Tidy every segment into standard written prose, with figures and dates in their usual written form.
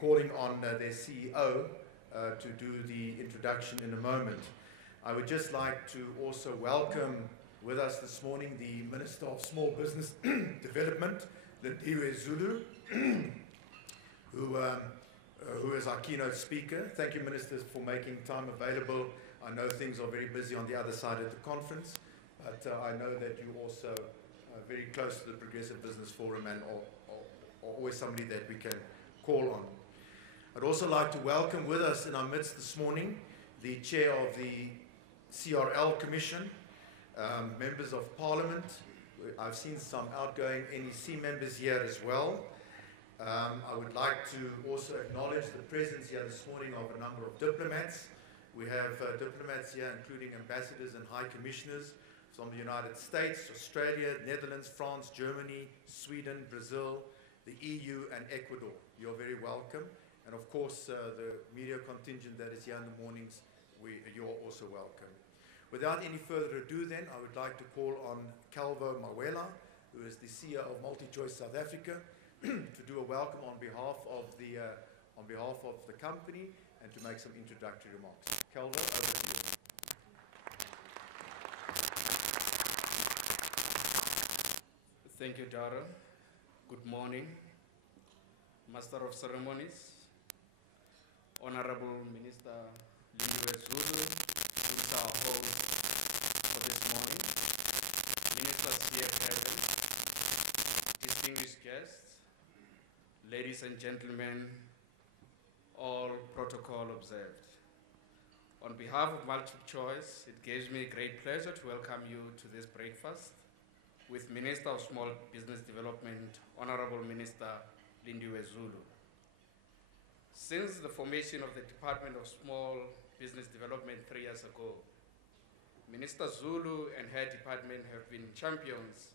calling on their CEO to do the introduction in a moment. I would just like to also welcome with us this morning the Minister of Small Business Development, Lindiwe Zulu, who is our keynote speaker. Thank you, Ministers, for making time available. I know things are very busy on the other side of the conference, but I know that you also are very close to the Progressive Business Forum and are always somebody that we can call on. I'd also like to welcome with us in our midst this morning the Chair of the CRL Commission, members of Parliament. I've seen some outgoing NEC members here as well. I would like to also acknowledge the presence here this morning of a number of diplomats. We have diplomats here, including ambassadors and high commissioners from the United States, Australia, Netherlands, France, Germany, Sweden, Brazil, the EU, and Ecuador. You're very welcome. And of course, the media contingent that is here in the mornings, you're also welcome. Without any further ado then, I would like to call on Calvo Mawela, who is the CEO of MultiChoice South Africa, to do a welcome on behalf of the company and to make some introductory remarks. Calvo, over to you. Thank you, Dara. Good morning, Master of Ceremonies, Honorable Minister Lindiwe Zulu, who is our host for this morning, Ministers here present, distinguished guests, ladies and gentlemen, all protocol observed. On behalf of MultiChoice, it gives me great pleasure to welcome you to this breakfast with Minister of Small Business Development, Honorable Minister Lindiwe Zulu. Since the formation of the Department of Small Business Development 3 years ago, Minister Zulu and her department have been champions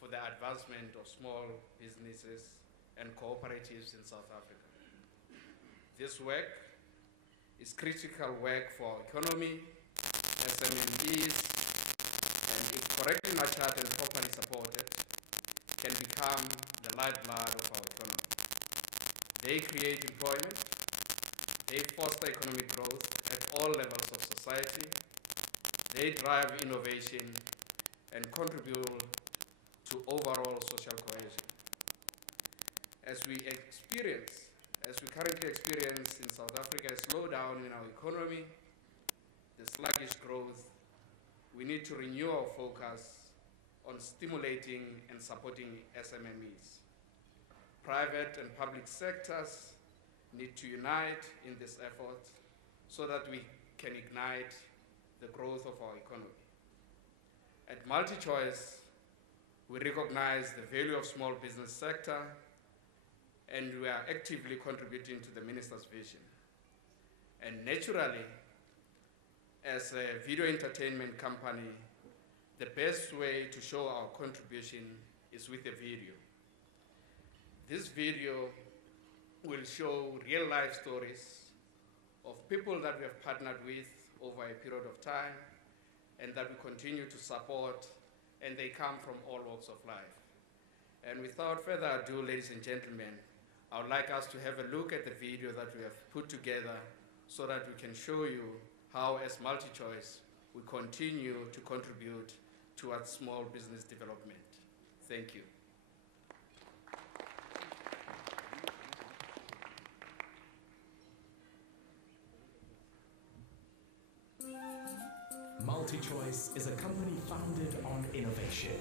for the advancement of small businesses and cooperatives in South Africa. This work is critical work for our economy, SMEs, and if correctly nurtured and properly supported, can become the lifeblood of our economy. They create employment, they foster economic growth at all levels of society, they drive innovation and contribute to overall social cohesion. As we currently experience in South Africa a slowdown in our economy, the sluggish growth, we need to renew our focus on stimulating and supporting SMEs. Private and public sectors need to unite in this effort so that we can ignite the growth of our economy. At MultiChoice, we recognize the value of small business sector and we are actively contributing to the Minister's vision. And naturally, as a video entertainment company, the best way to show our contribution is with a video. This video will show real-life stories of people that we have partnered with over a period of time and that we continue to support, and they come from all walks of life. And without further ado, ladies and gentlemen, I would like us to have a look at the video that we have put together so that we can show you how, as MultiChoice, we continue to contribute towards small business development. Thank you. MultiChoice is a company founded on innovation,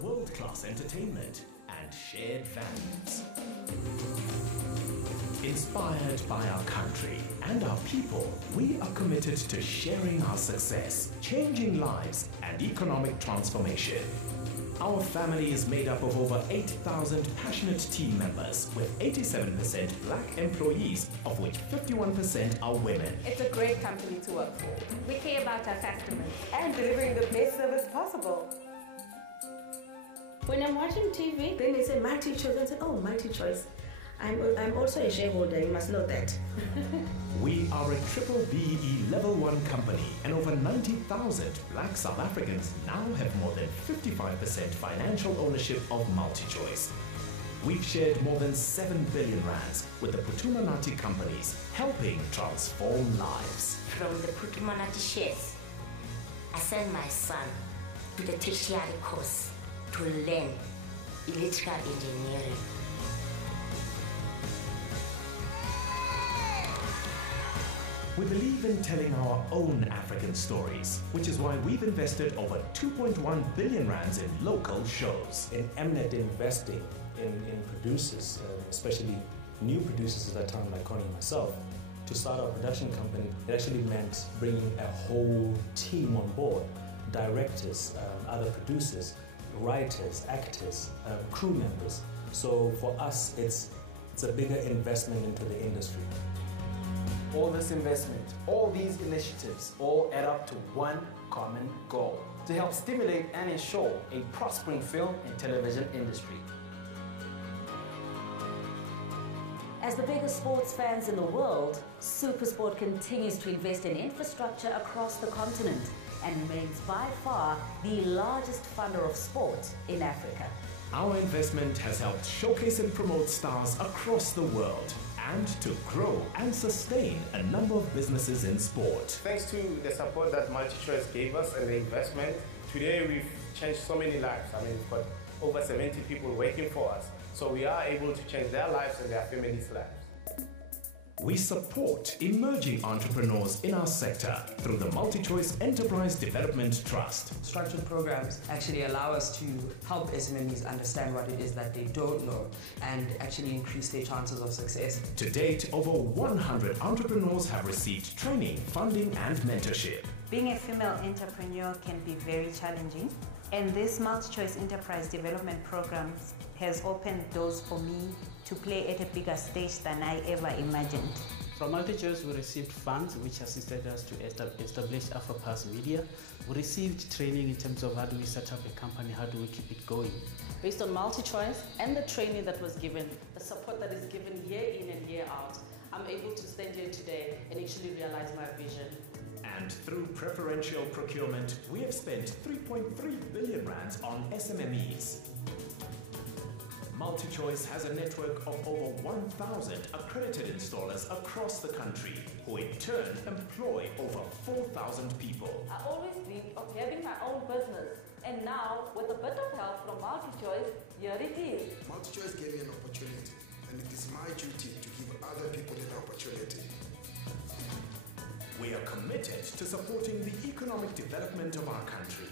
world-class entertainment, and shared values. Inspired by our country and our people, we are committed to sharing our success, changing lives, and economic transformation. Our family is made up of over 8,000 passionate team members with 87% black employees, of which 51% are women. It's a great company to work for. We care about our customers and delivering the best service possible. When I'm watching TV, then they say MultiChoice, and I say, oh, MultiChoice. I'm also a shareholder, you must know that. We are a BBBE Level 1 company, and over 90,000 black South Africans now have more than 55% financial ownership of MultiChoice. we've shared more than 7 billion rands with the Putumanati companies, helping transform lives. From the Putumanati shares, I sent my son to the tertiary course to learn electrical engineering. We believe in telling our own African stories, which is why we've invested over 2.1 billion rands in local shows. In Mnet investing in producers, especially new producers at that time like Connie and myself, to start our production company, it actually meant bringing a whole team on board, directors, other producers, writers, actors, crew members. So for us, it's a bigger investment into the industry. All this investment, all these initiatives, all add up to one common goal: to help stimulate and ensure a prospering film and television industry. As the biggest sports fans in the world, SuperSport continues to invest in infrastructure across the continent and remains by far the largest funder of sport in Africa. Our investment has helped showcase and promote stars across the world and to grow and sustain a number of businesses in sport. Thanks to the support that MultiChoice gave us and the investment, today we've changed so many lives. I mean, we've got over 70 people working for us. So we are able to change their lives and their families' lives. We support emerging entrepreneurs in our sector through the MultiChoice Enterprise Development Trust. Structured programs actually allow us to help SMEs understand what it is that they don't know and actually increase their chances of success. To date, over 100 entrepreneurs have received training, funding, and mentorship. Being a female entrepreneur can be very challenging, and this MultiChoice Enterprise Development Program has opened doors for me to play at a bigger stage than I ever imagined. From MultiChoice, we received funds which assisted us to establish AfroPulse Media. We received training in terms of how do we set up a company, how do we keep it going. Based on MultiChoice and the training that was given, the support that is given year in and year out, I'm able to stand here today and actually realize my vision. And through preferential procurement, we have spent 3.3 billion rands on SMMEs. MultiChoice has a network of over 1,000 accredited installers across the country, who in turn employ over 4,000 people. I always dreamed of having my own business, and now, with a bit of help from MultiChoice, here it is. MultiChoice gave me an opportunity, and it is my duty to give other people an opportunity. We are committed to supporting the economic development of our country.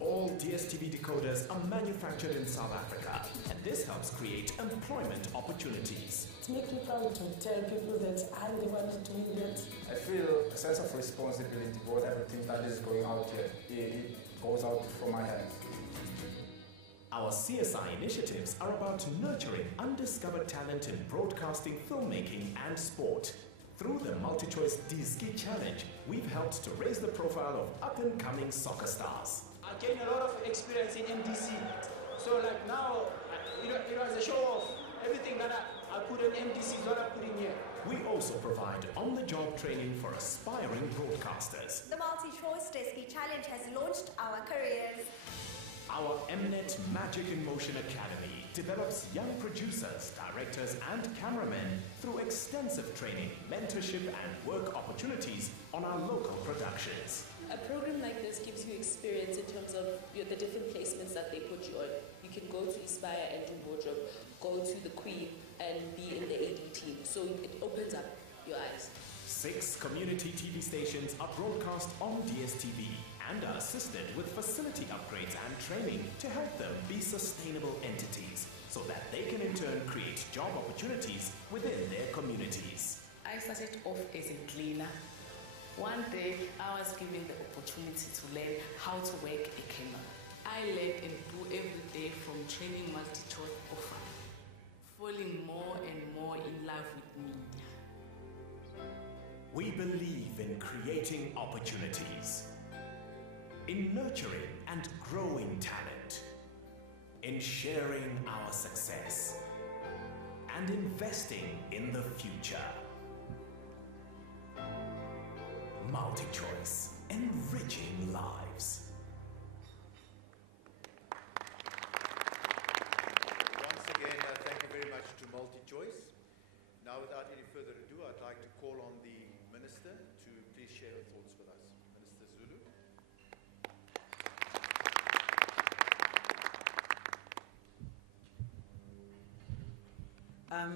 All DSTV decoders are manufactured in South Africa, and this helps create employment opportunities. It makes me proud to tell people that I'm the one doing that. I feel a sense of responsibility for everything that is going out here. It goes out from my hands. Our CSI initiatives are about nurturing undiscovered talent in broadcasting, filmmaking, and sport. Through the MultiChoice Diski Challenge, we've helped to raise the profile of up-and-coming soccer stars. I gained a lot of experience in MDC. So like now, it was a show off. Everything that I put in MDC is what I put in here. We also provide on-the-job training for aspiring broadcasters. The MultiChoice Diski Challenge has launched our careers. Our Mnet Magic in Motion Academy develops young producers, directors, and cameramen through extensive training, mentorship, and work opportunities on our local productions. A program like this gives you experience in terms of the different placements that they put you on. You can go to Aspire and do wardrobe, go to the Queen and be in the AD team. So it opens up your eyes. 6 community TV stations are broadcast on DSTV and are assisted with facility upgrades and training to help them be sustainable entities so that they can in turn create job opportunities within their communities. I started off as a cleaner. One day, I was given the opportunity to learn how to work a camera. I learned and grew every day from training MultiChoice offer, falling more and more in love with media. We believe in creating opportunities, in nurturing and growing talent, in sharing our success, and investing in the future. MultiChoice, enriching lives. Once again, thank you share her thoughts with us. Minister Zulu.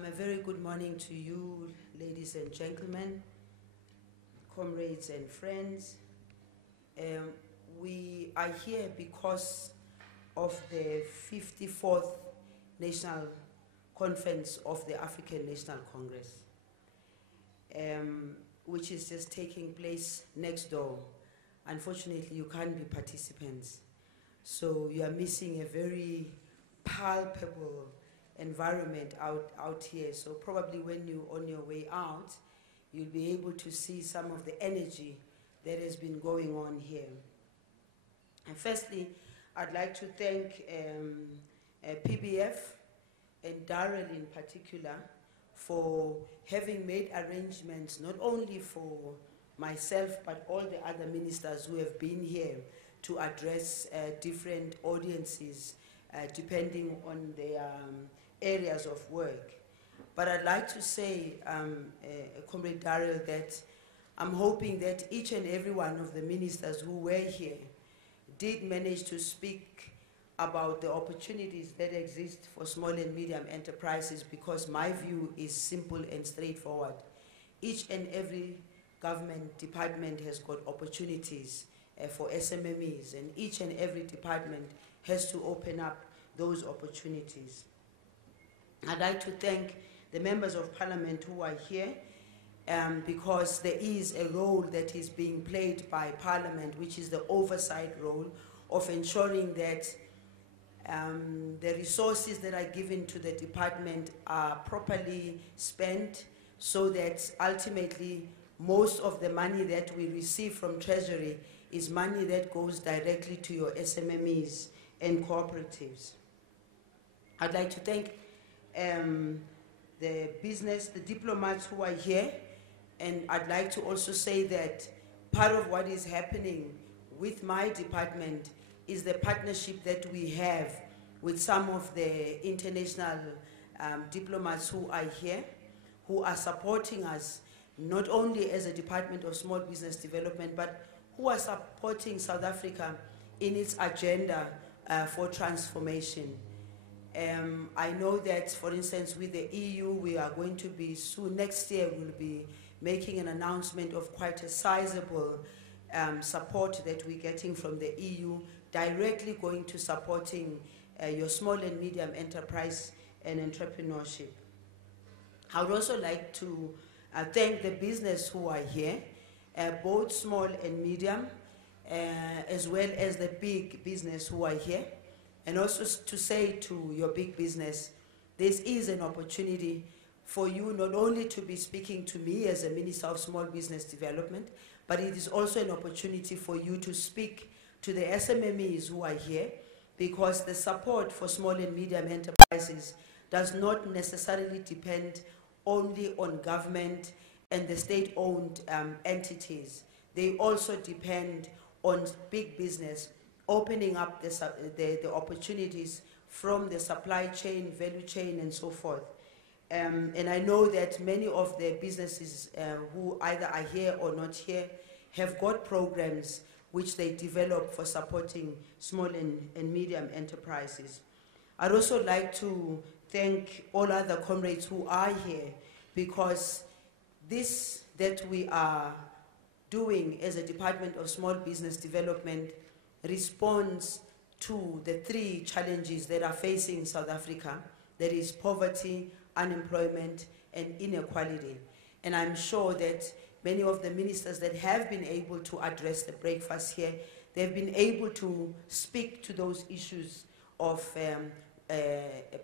A very good morning to you, ladies and gentlemen, comrades and friends. We are here because of the 54th National Conference of the African National Congress, which is just taking place next door. Unfortunately, you can't be participants. So you are missing a very palpable environment out here. So probably when you're on your way out, you'll be able to see some of the energy that has been going on here. And firstly, I'd like to thank PBF and Darrell in particular for having made arrangements not only for myself but all the other ministers who have been here to address different audiences depending on their areas of work. But I'd like to say, Comrade Darrell, that I'm hoping that each and every one of the ministers who were here did manage to speak about the opportunities that exist for small and medium enterprises, because my view is simple and straightforward. Each and every government department has got opportunities for SMMEs, and each and every department has to open up those opportunities. I'd like to thank the members of parliament who are here because there is a role that is being played by parliament, which is the oversight role of ensuring that the resources that are given to the department are properly spent, so that ultimately most of the money that we receive from Treasury is money that goes directly to your SMMEs and cooperatives. I'd like to thank the business, the diplomats who are here, and I'd like to also say that part of what is happening with my department is the partnership that we have with some of the international diplomats who are here, who are supporting us, not only as a Department of Small Business Development, but who are supporting South Africa in its agenda for transformation. I know that, for instance, with the EU, we are going to be soon, next year, we'll be making an announcement of quite a sizable support that we're getting from the EU, directly going to supporting your small and medium enterprise and entrepreneurship. I would also like to thank the business who are here, both small and medium, as well as the big business who are here. And also to say to your big business, this is an opportunity for you not only to be speaking to me as a Minister of Small Business Development, but it is also an opportunity for you to speak to the SMMEs who are here, because the support for small and medium enterprises does not necessarily depend only on government and the state-owned entities. They also depend on big business opening up the opportunities from the supply chain, value chain, and so forth. And I know that many of the businesses who either are here or not here have got programs which they develop for supporting small and medium enterprises. I'd also like to thank all other comrades who are here, because this that we are doing as a Department of Small Business Development responds to the three challenges that are facing South Africa. That is poverty, unemployment, and inequality. And I'm sure that many of the ministers that have been able to address the breakfast here, they've been able to speak to those issues of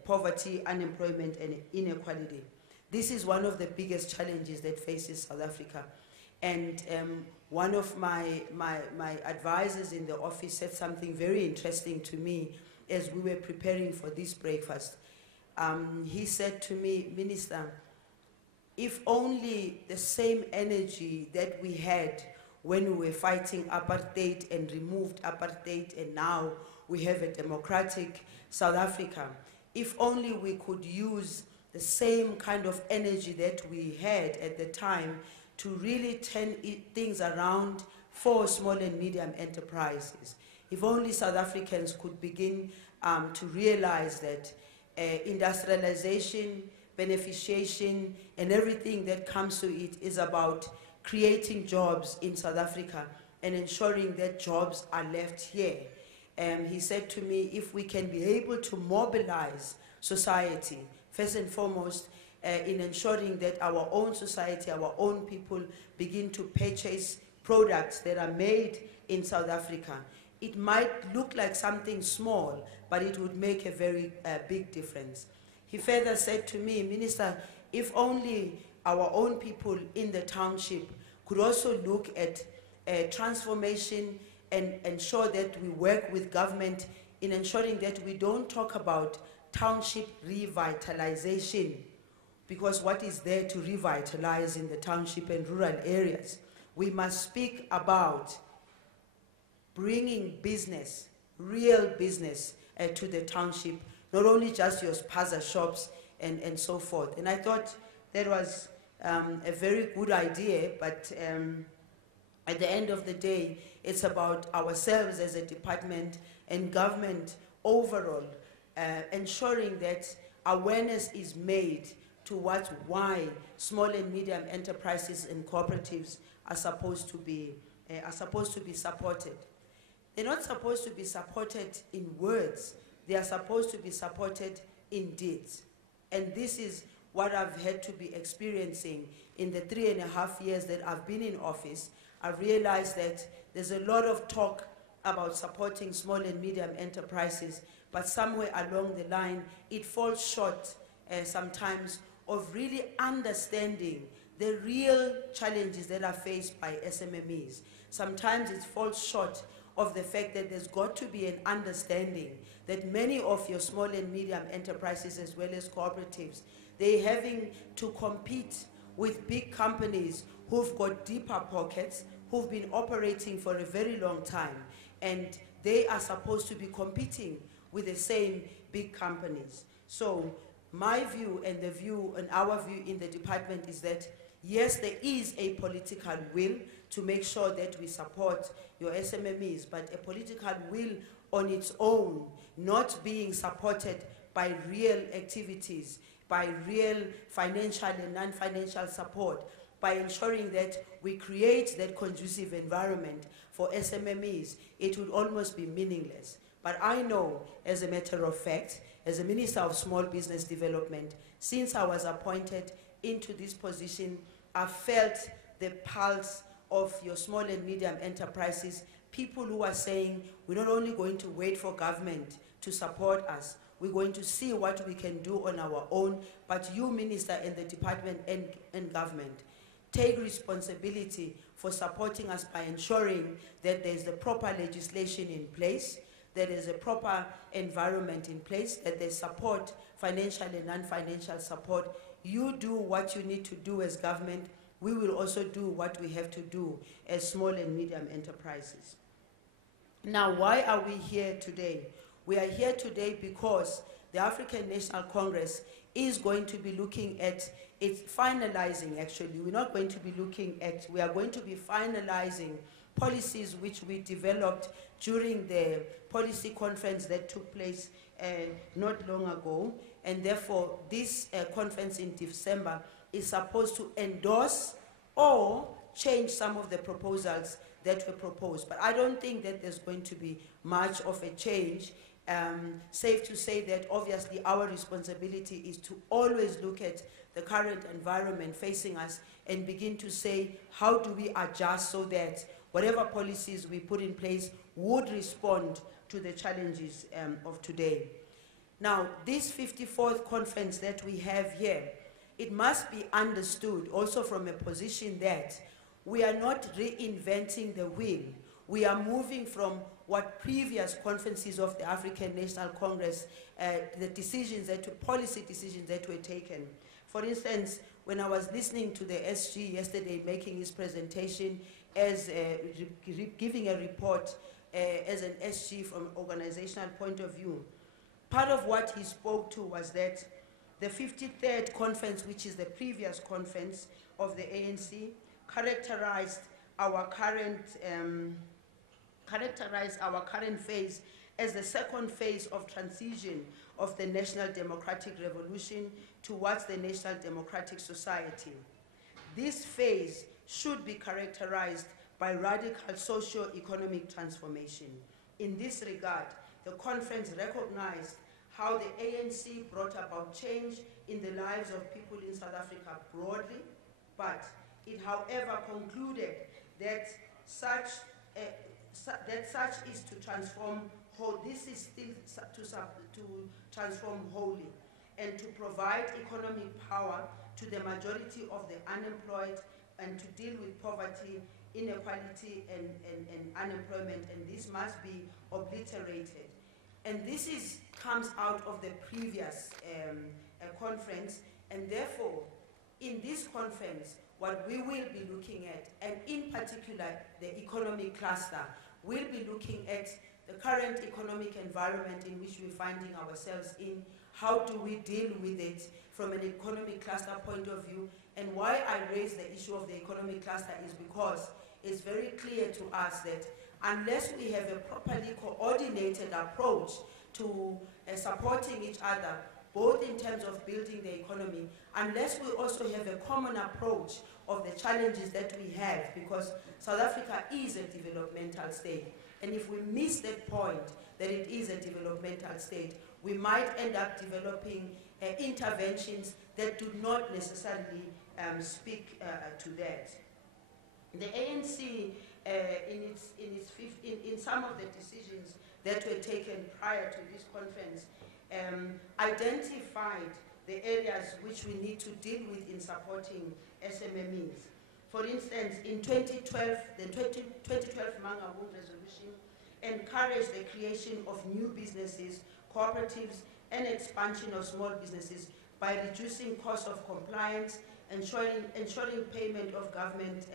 poverty, unemployment, and inequality. This is one of the biggest challenges that faces South Africa. And one of my advisors in the office said something very interesting to me as we were preparing for this breakfast. He said to me, Minister, if only the same energy that we had when we were fighting apartheid and removed apartheid, and now we have a democratic South Africa, if only we could use the same kind of energy that we had at the time to really turn things around for small and medium enterprises. If only South Africans could begin to realize that industrialization, beneficiation, and everything that comes to it is about creating jobs in South Africa and ensuring that jobs are left here. He said to me, if we can be able to mobilize society, first and foremost, in ensuring that our own society, our own people begin to purchase products that are made in South Africa. It might look like something small, but it would make a very big difference. He further said to me, Minister, if only our own people in the township could also look at transformation and ensure that we work with government in ensuring that we don't talk about township revitalization, because what is there to revitalize in the township and rural areas? We must speak about bringing business, real business to the township, not only just your spaza shops and so forth. And I thought that was a very good idea, but at the end of the day, it's about ourselves as a department and government overall, ensuring that awareness is made towards why small and medium enterprises and cooperatives are supposed to be supported. They're not supposed to be supported in words. They are supposed to be supported in deeds. And this is what I've had to be experiencing in the 3.5 years that I've been in office. I've realized that there's a lot of talk about supporting small and medium enterprises, but somewhere along the line, it falls short sometimes of really understanding the real challenges that are faced by SMMEs. Sometimes it falls short of the fact that there's got to be an understanding that many of your small and medium enterprises as well as cooperatives, they're having to compete with big companies who've got deeper pockets, who've been operating for a very long time, and they are supposed to be competing with the same big companies. So my view and the view and our view in the department is that yes, there is a political will to make sure that we support your SMMEs, but a political will on its own, not being supported by real activities, by real financial and non-financial support, by ensuring that we create that conducive environment for SMMEs, it would almost be meaningless. But I know, as a matter of fact, as a Minister of Small Business Development, since I was appointed into this position, I've felt the pulse of your small and medium enterprises, people who are saying, we're not only going to wait for government to support us, we're going to see what we can do on our own, but you, Minister, and the department and government, take responsibility for supporting us by ensuring that there's the proper legislation in place, that there's a proper environment in place, that there's support, financial and non-financial support. You do what you need to do as government. We will also do what we have to do as small and medium enterprises. Now, why are we here today? We are here today because the African National Congress is going to be looking at, it's finalizing actually, we're not going to be looking at, we are going to be finalizing policies which we developed during the policy conference that took place not long ago, and therefore this conference in December is supposed to endorse or change some of the proposals that were proposed. But I don't think that there's going to be much of a change. Safe to say that obviously our responsibility is to always look at the current environment facing us and begin to say, how do we adjust so that whatever policies we put in place would respond to the challenges of today. Now, this 54th conference that we have here, it must be understood also from a position that we are not reinventing the wheel. We are moving from what previous conferences of the African National Congress, the decisions that, policy decisions that were taken. For instance, when I was listening to the SG yesterday making his presentation as giving a report as an SG from an organizational point of view, part of what he spoke to was that the 53rd conference, which is the previous conference of the ANC, characterized our current phase as the second phase of transition of the National Democratic Revolution towards the National Democratic Society. This phase should be characterized by radical socio-economic transformation. In this regard, the conference recognized how the ANC brought about change in the lives of people in South Africa broadly, but it, however, concluded that such is to transform whole. This is still to transform wholly and to provide economic power to the majority of the unemployed and to deal with poverty, inequality, and unemployment, and this must be obliterated. And this comes out of the previous conference, and therefore, in this conference, what we will be looking at, and in particular the economic cluster, we'll be looking at the current economic environment in which we're finding ourselves in. How do we deal with it from an economic cluster point of view? And why I raise the issue of the economic cluster is because it's very clear to us that unless we have a properly coordinated approach to supporting each other, both in terms of building the economy, unless we also have a common approach of the challenges that we have, because South Africa is a developmental state. And if we miss that point, that it is a developmental state, we might end up developing interventions that do not necessarily speak to that. The ANC, in some of the decisions that were taken prior to this conference, identified the areas which we need to deal with in supporting SMMEs. For instance, in 2012, the 2012 Mangaung resolution encouraged the creation of new businesses, cooperatives, and expansion of small businesses by reducing costs of compliance, ensuring payment of government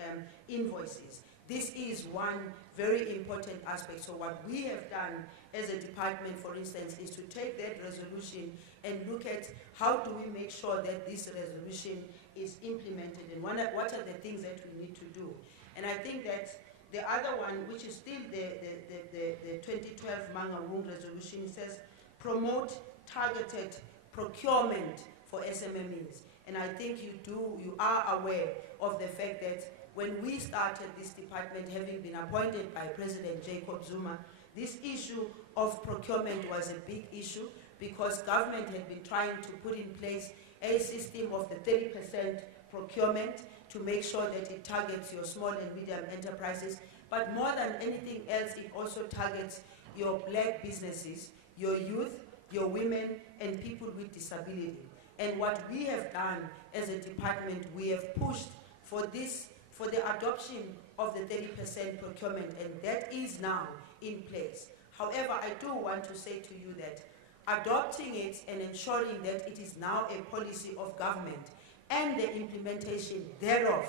invoices. This is one very important aspect. So what we have done as a department, for instance, is to take that resolution and look at how do we make sure that this resolution is implemented and what are the things that we need to do. And I think that the other one, which is still the 2012 Mangaung resolution, says promote targeted procurement for SMMEs. And I think you are aware of the fact that when we started this department, having been appointed by President Jacob Zuma, this issue of procurement was a big issue because government had been trying to put in place a system of the 30% procurement to make sure that it targets your small and medium enterprises. But more than anything else, it also targets your black businesses, your youth, your women, and people with disability. And what we have done as a department, we have pushed for the adoption of the 30% procurement, and that is now in place. However, I do want to say to you that adopting it and ensuring that it is now a policy of government and the implementation thereof,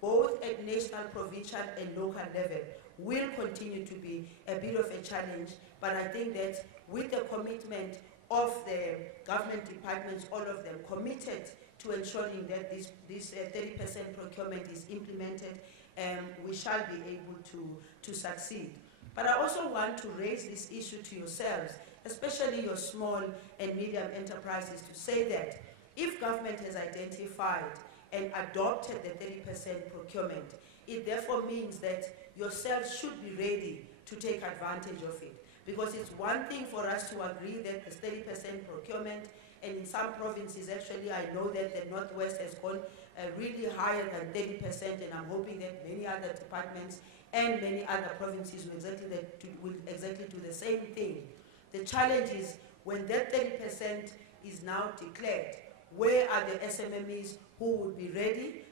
both at national, provincial, and local level, will continue to be a bit of a challenge. But I think that with the commitment of the government departments, all of them committed to ensuring that this 30% procurement is implemented, we shall be able to succeed. But I also want to raise this issue to yourselves, especially your small and medium enterprises, to say that if government has identified and adopted the 30% procurement, it therefore means that yourselves should be ready to take advantage of it. Because it's one thing for us to agree that the 30% procurement, and in some provinces, actually, I know that the Northwest has gone really higher than 30%, and I'm hoping that many other departments and many other provinces will exactly do the same thing. The challenge is when that 30% is now declared, where are the SMMEs who would be ready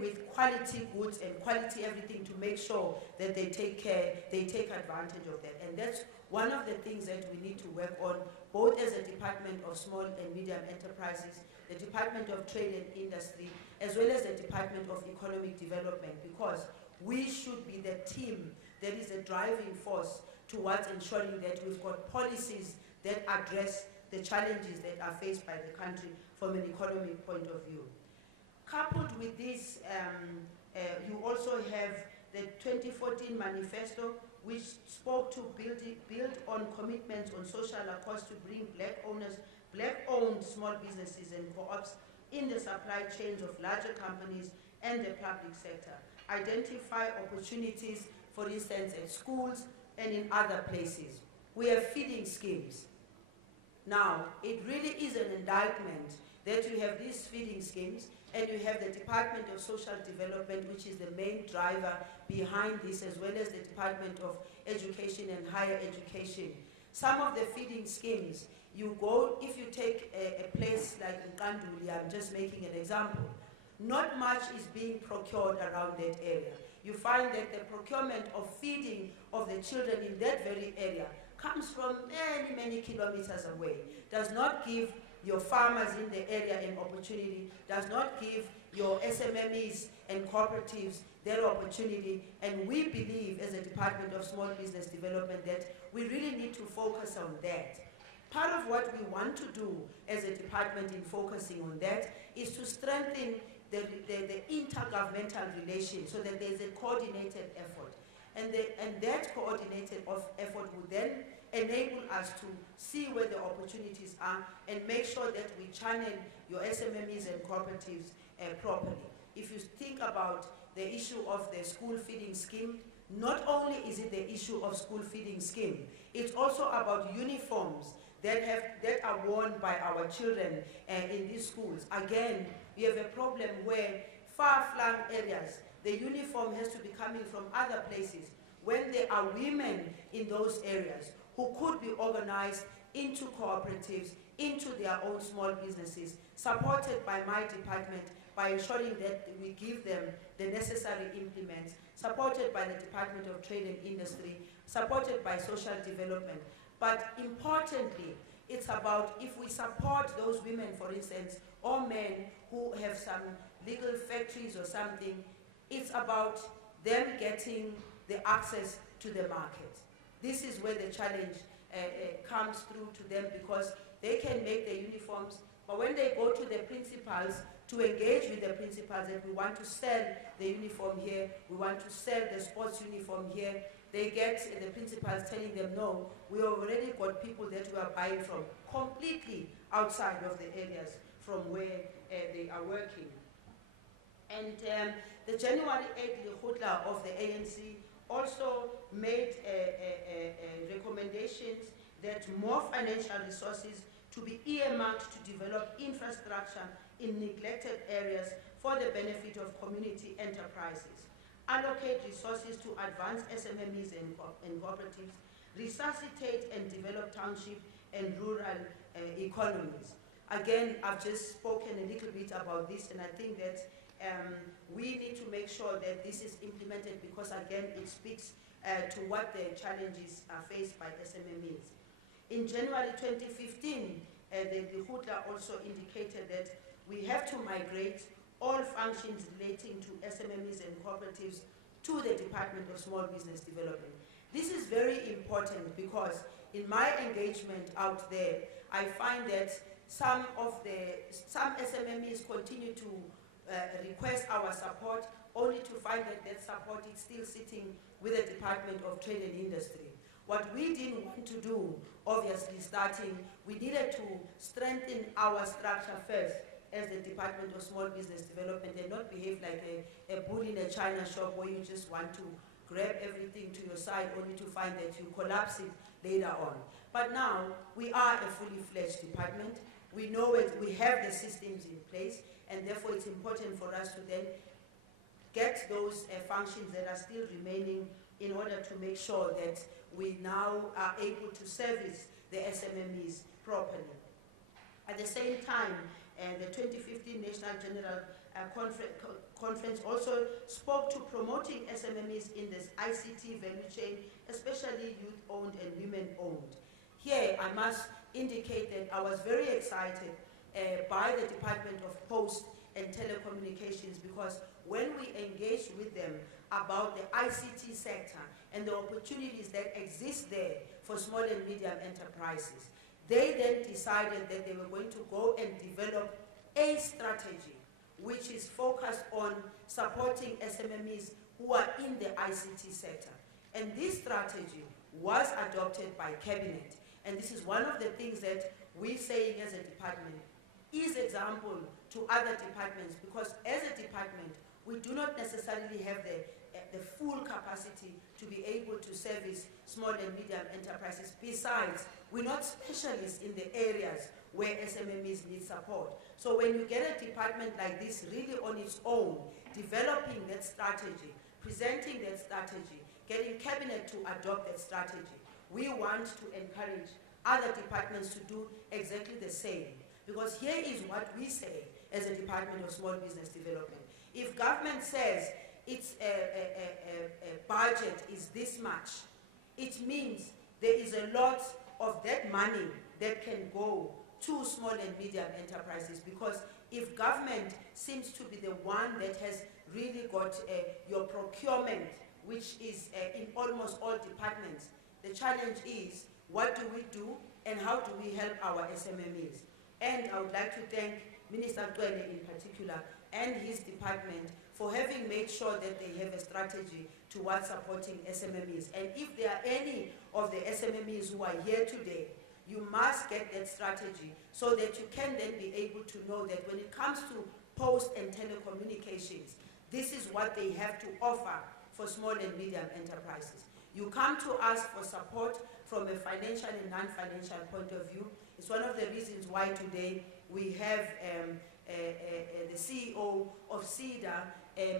with quality goods and quality everything to make sure that they take advantage of that. And that's one of the things that we need to work on, both as a Department of Small and Medium Enterprises, the Department of Trade and Industry, as well as the Department of Economic Development, because we should be the team that is a driving force towards ensuring that we've got policies that address the challenges that are faced by the country from an economic point of view. Coupled with this, you also have the 2014 manifesto, which spoke to build on commitments on social accords to bring black-owned small businesses and co-ops in the supply chains of larger companies and the public sector. Identify opportunities, for instance, at schools and in other places. We have feeding schemes. Now, it really is an indictment that you have these feeding schemes and you have the Department of Social Development, which is the main driver behind this, as well as the Department of Education and Higher Education. Some of the feeding schemes, you go, if you take a place like Nkanduli, I'm just making an example, not much is being procured around that area. You find that the procurement of feeding of the children in that very area comes from many, many kilometers away, does not give your farmers in the area an opportunity, does not give your SMMEs and cooperatives their opportunity, and we believe as a Department of Small Business Development that we really need to focus on that. Part of what we want to do as a department in focusing on that is to strengthen the intergovernmental relations so that there's a coordinated effort. And that coordinated effort will then enable us to see where the opportunities are and make sure that we channel your SMMEs and cooperatives properly. If you think about the issue of the school feeding scheme, not only is it the issue of school feeding scheme, it's also about uniforms that are worn by our children in these schools. Again, we have a problem where far-flung areas, the uniform has to be coming from other places when there are women in those areas who could be organized into cooperatives, into their own small businesses, supported by my department by ensuring that we give them the necessary implements, supported by the Department of Trade and Industry, supported by social development. But importantly, it's about if we support those women, for instance, or men who have some legal factories or something, it's about them getting the access to the market. This is where the challenge comes through to them, because they can make the uniforms, but when they go to the principals to engage with the principals that we want to sell the uniform here, we want to sell the sports uniform here, they get the principals telling them, no, we have already got people that we are buying from completely outside of the areas from where they are working. And the January 8th Lekgotla of the ANC also made recommendations that more financial resources to be earmarked to develop infrastructure in neglected areas for the benefit of community enterprises, allocate resources to advance SMMEs and cooperatives, resuscitate and develop township and rural economies. Again, I've just spoken a little bit about this, and I think that we need to make sure that this is implemented, because again, it speaks to what the challenges are faced by SMMEs. In January 2015, the Lekgotla also indicated that we have to migrate all functions relating to SMMEs and cooperatives to the Department of Small Business Development. This is very important because in my engagement out there, I find that some SMMEs continue to request our support, only to find that that support is still sitting with the Department of Trade and Industry. What we didn't want to do, obviously starting, we needed to strengthen our structure first as the Department of Small Business Development and not behave like a bull in a china shop where you just want to grab everything to your side only to find that you collapse it later on. But now, we are a fully fledged department. We know it, we have the systems in place, and therefore it's important for us to then get those functions that are still remaining in order to make sure that we now are able to service the SMMEs properly. At the same time, the 2015 National General Conference also spoke to promoting SMMEs in this ICT value chain, especially youth-owned and women-owned. Here, I must indicate that I was very excited by the Department of Post and Telecommunications, because when we engaged with them about the ICT sector and the opportunities that exist there for small and medium enterprises, they then decided that they were going to go and develop a strategy which is focused on supporting SMMEs who are in the ICT sector. And this strategy was adopted by Cabinet. And this is one of the things that we're saying as a department is example to other departments, because as a department, we do not necessarily have the full capacity to be able to service small and medium enterprises. Besides, we're not specialists in the areas where SMMEs need support. So when you get a department like this really on its own, developing that strategy, presenting that strategy, getting Cabinet to adopt that strategy, we want to encourage other departments to do exactly the same. Because here is what we say as a Department of Small Business Development. If government says its budget is this much, it means there is a lot of that money that can go to small and medium enterprises, because if government seems to be the one that has really got your procurement, which is in almost all departments, the challenge is what do we do and how do we help our SMMEs? And I would like to thank Minister Twele in particular and his department for having made sure that they have a strategy towards supporting SMMEs. And if there are any of the SMMEs who are here today, you must get that strategy so that you can then be able to know that when it comes to post and telecommunications, this is what they have to offer for small and medium enterprises. You come to us for support from a financial and non-financial point of view. It's one of the reasons why today we have the CEO of SEDA,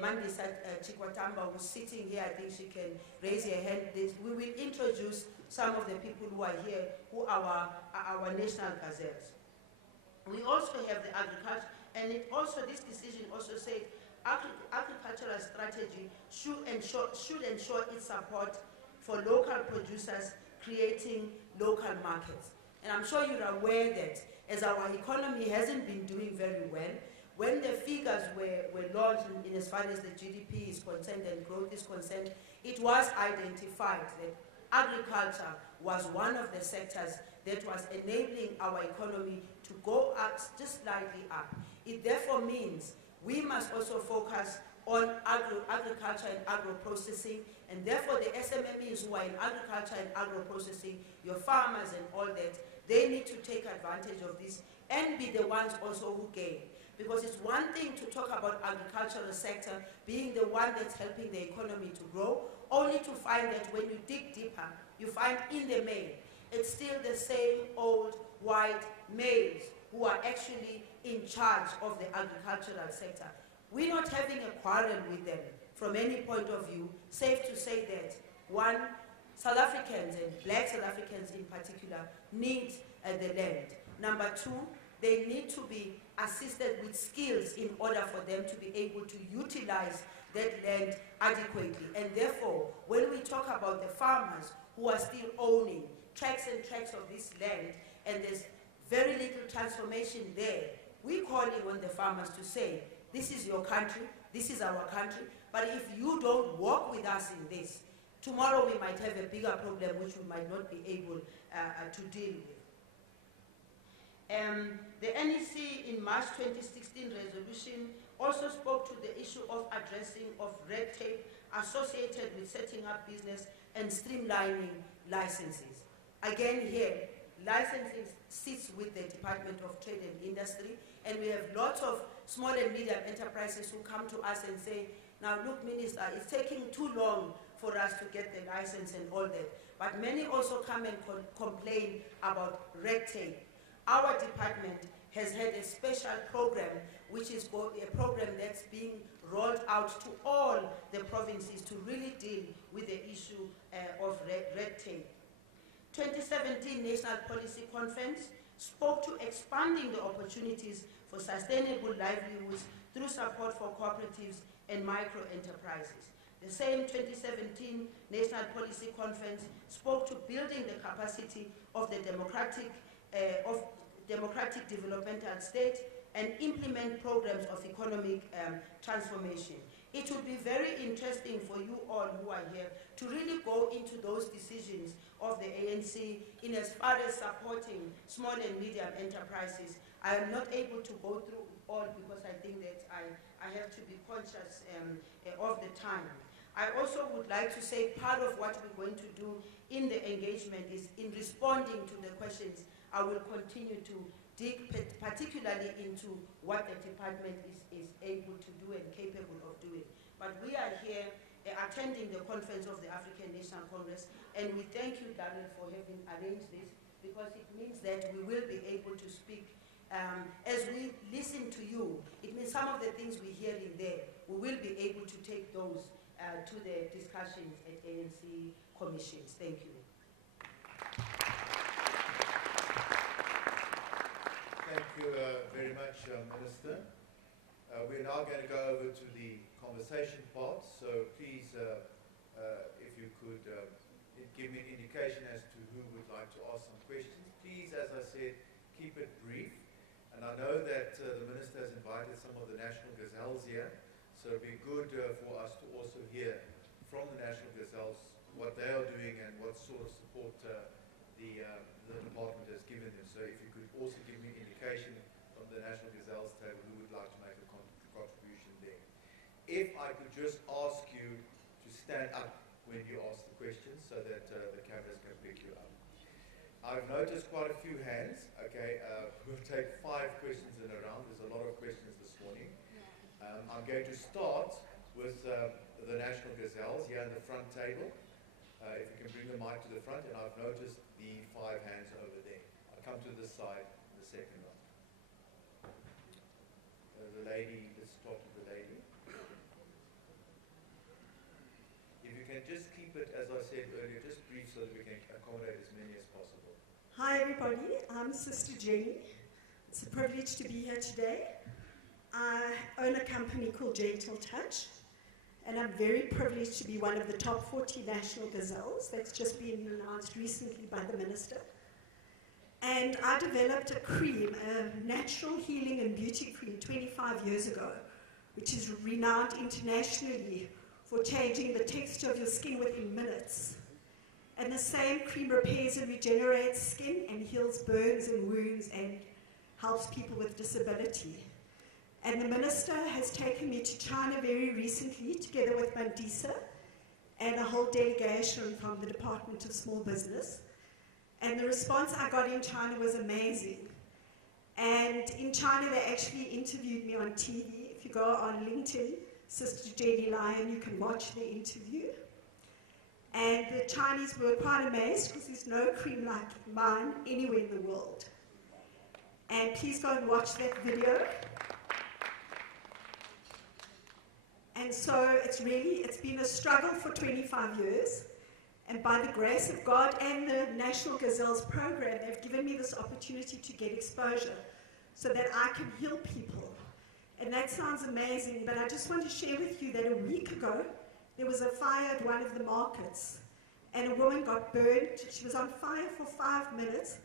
Mandisa Chikwatamba, who's sitting here. I think she can raise her hand. We will introduce some of the people who are here, who are our national gazelles. We also have the agriculture, and this decision also said agricultural strategy should ensure its support for local producers, creating local markets. And I'm sure you're aware that as our economy hasn't been doing very well, when the figures were launched in as far as the GDP is concerned and growth is concerned, it was identified that agriculture was one of the sectors that was enabling our economy to go up just slightly up. It therefore means we must also focus on agriculture and agro-processing, and therefore the SMMEs who are in agriculture and agro-processing, your farmers and all that, they need to take advantage of this and be the ones also who gain. Because it's one thing to talk about agricultural sector being the one that's helping the economy to grow, only to find that when you dig deeper, you find in the main, it's still the same old white males who are actually in charge of the agricultural sector. We're not having a quarrel with them from any point of view. Safe to say that, one, South Africans and black South Africans in particular need the land. Number two, they need to be assisted with skills in order for them to be able to utilize that land adequately. And therefore, when we talk about the farmers who are still owning tracts and tracts of this land, and there's very little transformation there, we're calling on the farmers to say, this is your country, this is our country, but if you don't work with us in this, tomorrow we might have a bigger problem which we might not be able to deal with. The NEC in March 2016 resolution also spoke to the issue of addressing of red tape associated with setting up business and streamlining licenses. Again here, licensing sits with the Department of Trade and Industry, and we have lots of small and medium enterprises who come to us and say, now look, Minister, it's taking too long for us to get the license and all that. But many also come and complain about red tape. Our department has had a special program, which is a program that's being rolled out to all the provinces to really deal with the issue of red tape. 2017 National Policy Conference spoke to expanding the opportunities for sustainable livelihoods through support for cooperatives and micro-enterprises. The same 2017 National Policy Conference spoke to building the capacity of the democratic developmental state and implement programs of economic transformation. It would be very interesting for you all who are here to really go into those decisions of the ANC in as far as supporting small and medium enterprises. I am not able to go through all because I think that I have to be conscious of the time. I also would like to say part of what we're going to do in the engagement is in responding to the questions, I will continue to dig particularly into what the department is able to do and capable of doing. But we are here attending the conference of the African National Congress, and we thank you, Daniel, for having arranged this, because it means that we will be able to speak. As we listen to you, it means some of the things we hear in there, we will be able to take those to the discussions at ANC commissions. Thank you. Thank you very much, Minister. We're now going to go over to the conversation part, so please, if you could give me an indication as to who would like to ask some questions. Please, as I said, keep it brief. And I know that the Minister has invited some of the National Gazelles here, so it would be good for us to also hear from the National Gazelles what they are doing and what sort of support the department has given them. So if you could also give me an indication from the National Gazelles table who would like to make a contribution there. If I could just ask you to stand up when you ask the questions so that the cameras can pick you up. I've noticed quite a few hands. Okay, we'll take 5 questions in a round. There's a lot of questions this morning. I'm going to start with the National Gazelles here in the front table. If you can bring the mic to the front, and I've noticed the 5 hands over there. I'll come to this side in the second round. The lady, let's start with the lady. If you can just keep it, as I said earlier, just brief so that we can accommodate as many as possible. Hi everybody, I'm Sister Jenny. It's a privilege to be here today. I own a company called Gentle Touch, and I'm very privileged to be one of the top 40 National Gazelles. That's just been announced recently by the Minister. And I developed a cream, a natural healing and beauty cream 25 years ago, which is renowned internationally for changing the texture of your skin within minutes. And the same cream repairs and regenerates skin and heals burns and wounds and helps people with disability. And the Minister has taken me to China very recently, together with Mandisa and a whole delegation from the Department of Small Business. And the response I got in China was amazing. And in China, they actually interviewed me on TV. If you go on LinkedIn, Sister Jenny Lyon, you can watch the interview. And the Chinese were quite amazed because there's no cream like mine anywhere in the world. And please go and watch that video. And so it's been a struggle for 25 years. And by the grace of God and the National Gazelles program, they've given me this opportunity to get exposure so that I can heal people. And that sounds amazing, but I just want to share with you that a week ago, there was a fire at one of the markets, and a woman got burned. She was on fire for 5 minutes,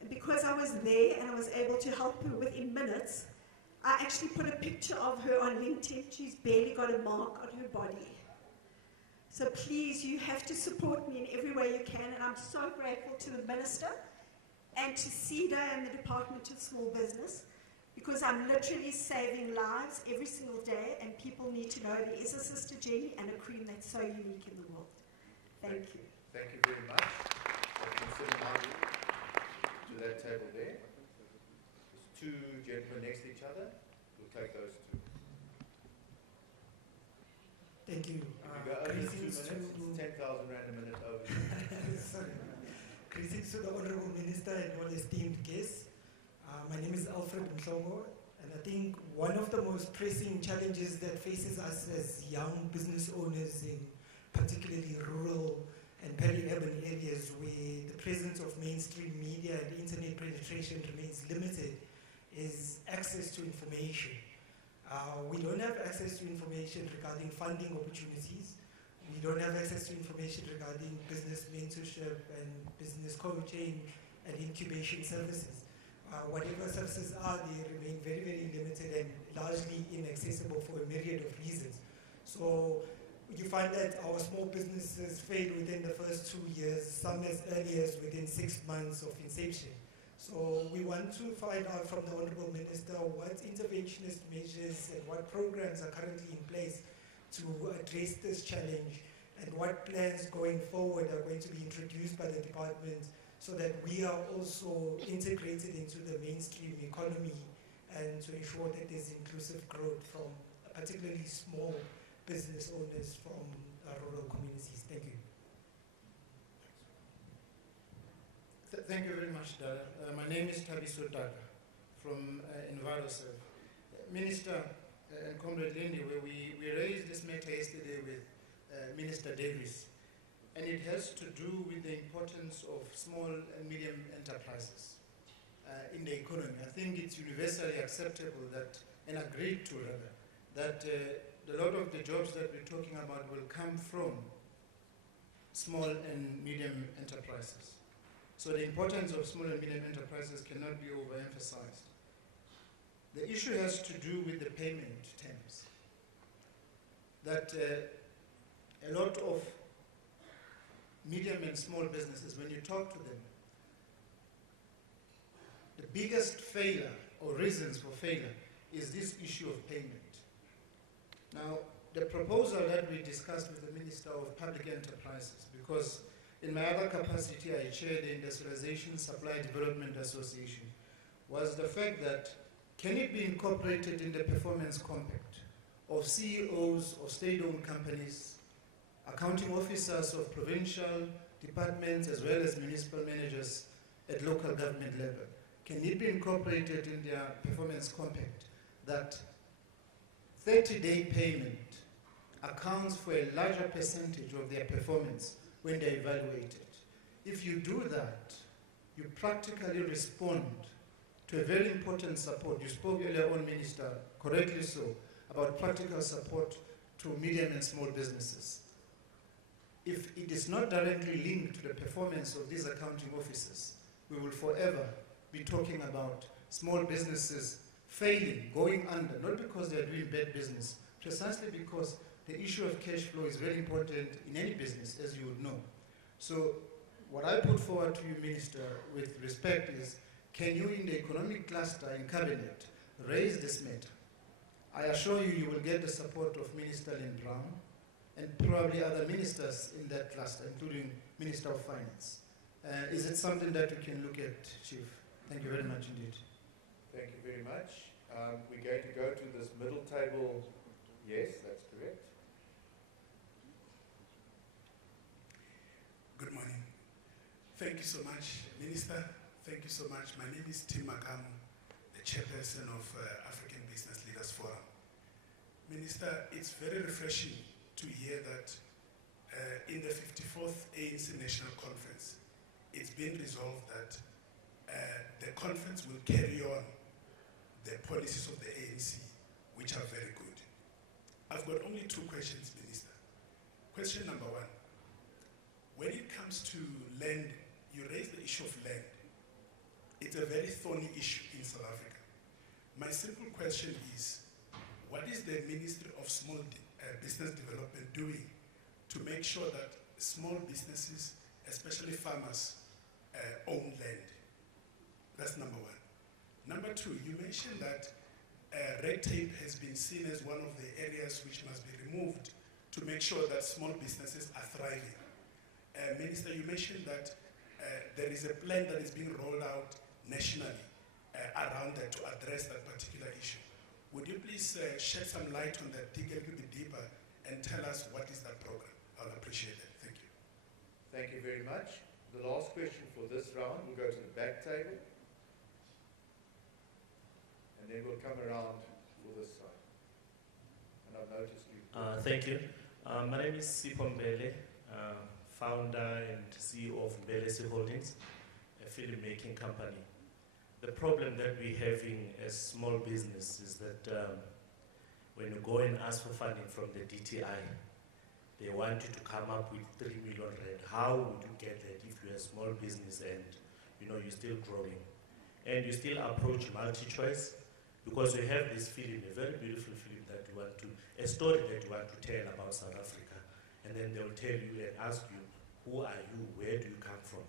and because I was there and I was able to help her within minutes, I actually put a picture of her on LinkedIn. She's barely got a mark on her body. So please, you have to support me in every way you can, and I'm so grateful to the Minister and to SEDA and the Department of Small Business, because I'm literally saving lives every single day, and people need to know there is a Sister Jenny and a cream that's so unique in the world. Thank you. Thank you very much. To that table there. There's 2 gentlemen next to each other. We'll take those 2. Thank you. If you go over 2 minutes, it's 10,000 Rand a minute over. Sorry. Greetings to the Honorable Minister and all esteemed guests. My name is Alfred Mhlongo, and I think one of the most pressing challenges that faces us as young business owners in particularly rural and peri-urban areas where the presence of mainstream media and internet penetration remains limited is access to information. We don't have access to information regarding funding opportunities. We don't have access to information regarding business mentorship and business coaching and incubation services. Whatever services are, they remain very, very limited and largely inaccessible for a myriad of reasons. So you find that our small businesses fail within the first 2 years, some as early as within 6 months of inception. So we want to find out from the Honourable Minister what interventionist measures and what programs are currently in place to address this challenge, and what plans going forward are going to be introduced by the department so that we are also integrated into the mainstream economy and to ensure that there's inclusive growth from particularly small business owners from rural communities. Thank you. Thank you very much, Dara. My name is Tabiso Taka from EnviroServe. Minister and Comrade Lindiwe, we raised this matter yesterday with Minister Davis, and it has to do with the importance of small and medium enterprises in the economy. I think it's universally acceptable that, and agreed to rather, that a lot of the jobs that we're talking about will come from small and medium enterprises. So the importance of small and medium enterprises cannot be overemphasized. The issue has to do with the payment terms. That a lot of medium and small businesses, when you talk to them, the biggest failure or reasons for failure is this issue of payment. Now, the proposal that we discussed with the Minister of Public Enterprises, because in my other capacity I chair the Industrialization Supply Development Association, was the fact that can it be incorporated in the performance compact of CEOs of state-owned companies, accounting officers of provincial departments, as well as municipal managers at local government level? Can it be incorporated in their performance compact that 30-day payment accounts for a larger percentage of their performance when they're evaluated? If you do that, you practically respond to a very important support. You spoke earlier on, Minister, correctly so, about practical support to medium and small businesses. If it is not directly linked to the performance of these accounting officers, we will forever be talking about small businesses failing, going under, not because they're doing bad business, precisely because the issue of cash flow is very important in any business, as you would know. So what I put forward to you, Minister, with respect is, can you in the economic cluster in Cabinet raise this matter? I assure you, you will get the support of Minister Lynn Brown and probably other ministers in that cluster, including Minister of Finance. Is it something that we can look at, Chief? Thank you very much indeed. Thank you very much. We're going to go to this middle table. Yes, that's correct. Good morning. Thank you so much, Minister. Thank you so much. My name is Tim Makamu, the chairperson of African Business Leaders Forum. Minister, it's very refreshing to hear that in the 54th ANC National Conference, it's been resolved that the conference will carry on the policies of the ANC, which are very good. I've got only two questions, Minister. Question number one, when it comes to land, you raised the issue of land. It's a very thorny issue in South Africa. My simple question is, what is the Ministry of Small Business Development doing to make sure that small businesses, especially farmers, own land? That's number one. Number two, you mentioned that red tape has been seen as one of the areas which must be removed to make sure that small businesses are thriving. Minister, you mentioned that there is a plan that is being rolled out nationally around that to address that particular issue. Would you please shed some light on that, dig a little bit deeper, and tell us what is that program? I'll appreciate it. Thank you. Thank you very much. The last question for this round will go to the back table. And then we'll come around for this side. And I've noticed you. Thank you. My name is Sipho Mbele, founder and CEO of Mbele Holdings, a filmmaking company. The problem that we're having as small business is that when you go and ask for funding from the DTI, they want you to come up with 3 million rand. How would you get that if you're a small business and you're still growing? And you still approach MultiChoice because you have this film, a very beautiful film that you want to, a story that you want to tell about South Africa. And then they'll tell you and ask you, who are you? Where do you come from?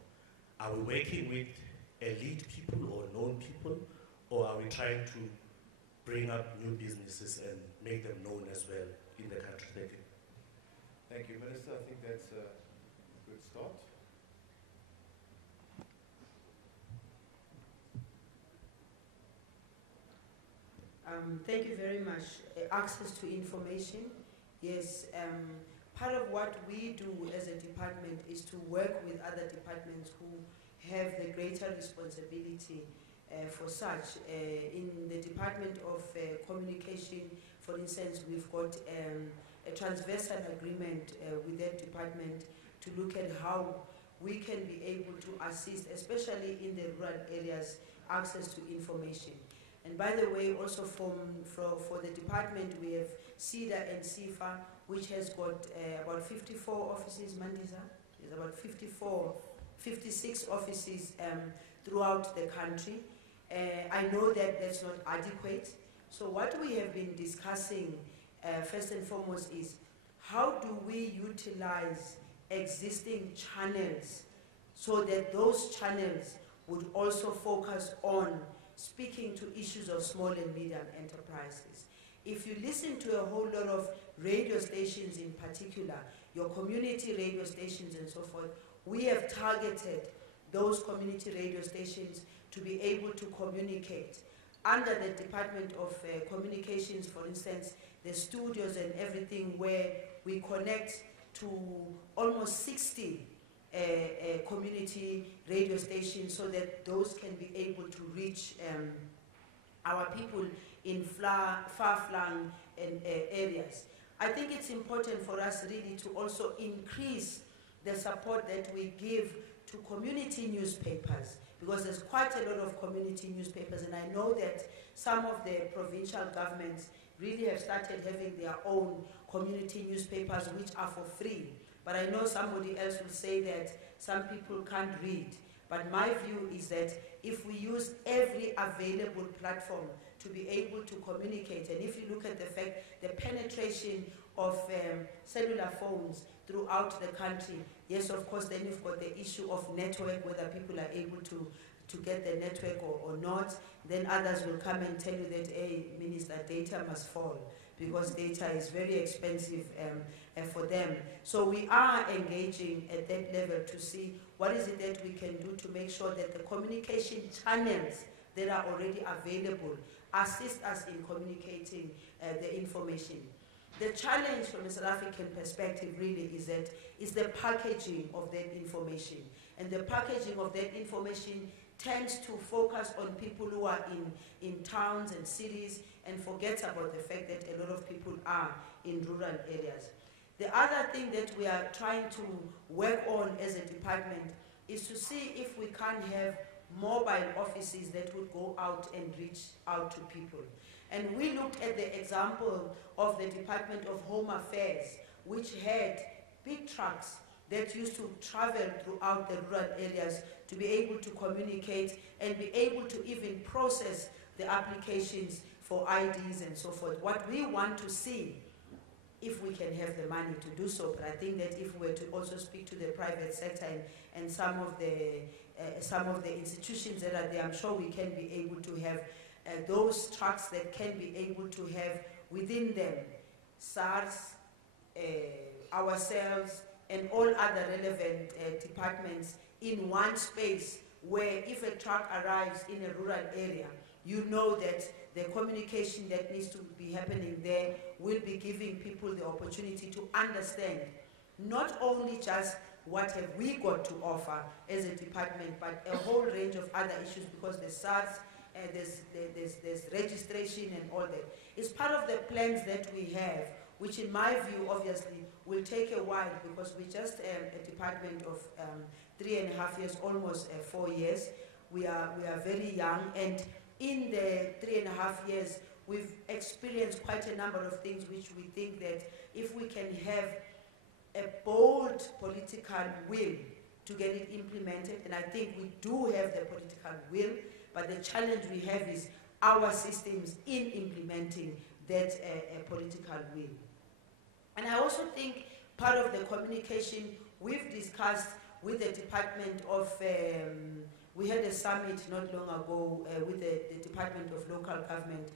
Are we working with elite people or known people, or are we trying to bring up new businesses and make them known as well in the country? Thank you. Thank you, Minister. I think that's a good start. Thank you very much. Access to information. Yes, part of what we do as a department is to work with other departments who have the greater responsibility for such. In the Department of Communication, for instance, we've got a transversal agreement with that department to look at how we can be able to assist, especially in the rural areas, access to information. And by the way, also for the department, we have SEDA and CIFA, which has got about 54 offices, Mandisa? There's about 56 offices throughout the country. I know that that's not adequate. So what we have been discussing, first and foremost, is how do we utilize existing channels so that those channels would also focus on speaking to issues of small and medium enterprises. If you listen to a whole lot of radio stations in particular, your community radio stations and so forth, we have targeted those community radio stations to be able to communicate. Under the Department of Communications, for instance, the studios and everything where we connect to almost 60 community radio stations so that those can be able to reach our people in far-flung areas. I think it's important for us really to also increase the support that we give to community newspapers, because there's quite a lot of community newspapers, and I know that some of the provincial governments really have started having their own community newspapers which are for free. But I know somebody else will say that some people can't read. But my view is that if we use every available platform to be able to communicate, and if you look at the fact, the penetration of cellular phones throughout the country, yes, of course, then you've got the issue of network, whether people are able to get the network or not. Then others will come and tell you that, hey, Minister, data must fall, because data is very expensive for them. So we are engaging at that level to see what is it that we can do to make sure that the communication channels that are already available assist us in communicating the information. The challenge from a South African perspective really is the packaging of that information. And the packaging of that information tends to focus on people who are in towns and cities and forgets about the fact that a lot of people are in rural areas. The other thing that we are trying to work on as a department is to see if we can have mobile offices that would go out and reach out to people. And we looked at the example of the Department of Home Affairs, which had big trucks that used to travel throughout the rural areas to be able to communicate and be able to even process the applications for IDs and so forth. What we want to see, if we can have the money to do so, but I think that if we were to also speak to the private sector and some of the institutions that are there, I'm sure we can be able to have those trucks that can be able to have within them SARS, ourselves, and all other relevant departments in one space, where if a truck arrives in a rural area, you know that the communication that needs to be happening there will be giving people the opportunity to understand not only just what have we got to offer as a department, but a whole range of other issues, because there's SARS, there's registration and all that. It's part of the plans that we have, which in my view obviously will take a while, because we just a department of 3.5 years, almost 4 years. We are very young, and in the 3.5 years we've experienced quite a number of things which we think that if we can have a bold political will to get it implemented, and I think we do have the political will, but the challenge we have is our systems in implementing that political will. And I also think part of the communication we've discussed with the Department of, we had a summit not long ago with the Department of Local Government.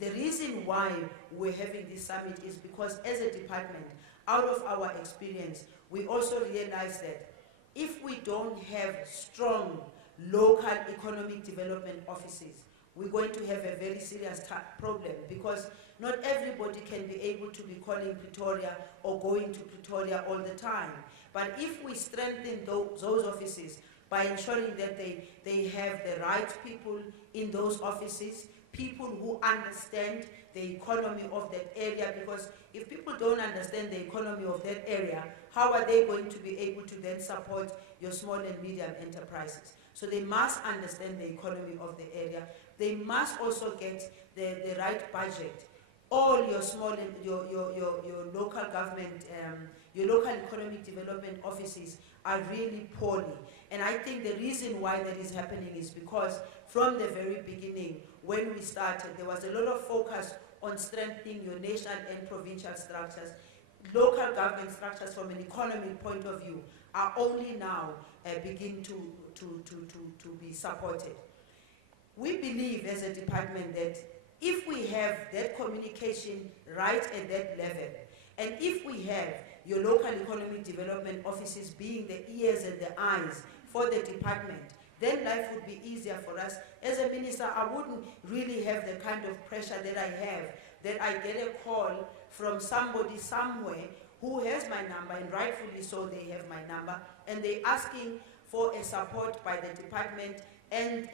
The reason why we're having this summit is because as a department, out of our experience, we also realize that if we don't have strong local economic development offices, we're going to have a very serious problem, because not everybody can be able to be calling Pretoria or going to Pretoria all the time. But if we strengthen those offices by ensuring that they have the right people in those offices, people who understand the economy of that area, because if people don't understand the economy of that area, how are they going to be able to then support your small and medium enterprises? So they must understand the economy of the area. They must also get the right budget. All your small and your local government, your local economic development offices are really poorly. And I think the reason why that is happening is because from the very beginning, when we started, there was a lot of focus on strengthening your national and provincial structures. Local government structures from an economic point of view are only now begin to be supported. We believe as a department that if we have that communication right at that level, and if we have your local economic development offices being the ears and the eyes for the department, then life would be easier for us. As a minister, I wouldn't really have the kind of pressure that I have, that I get a call from somebody somewhere who has my number, and rightfully so they have my number, and they're asking for a support by the department and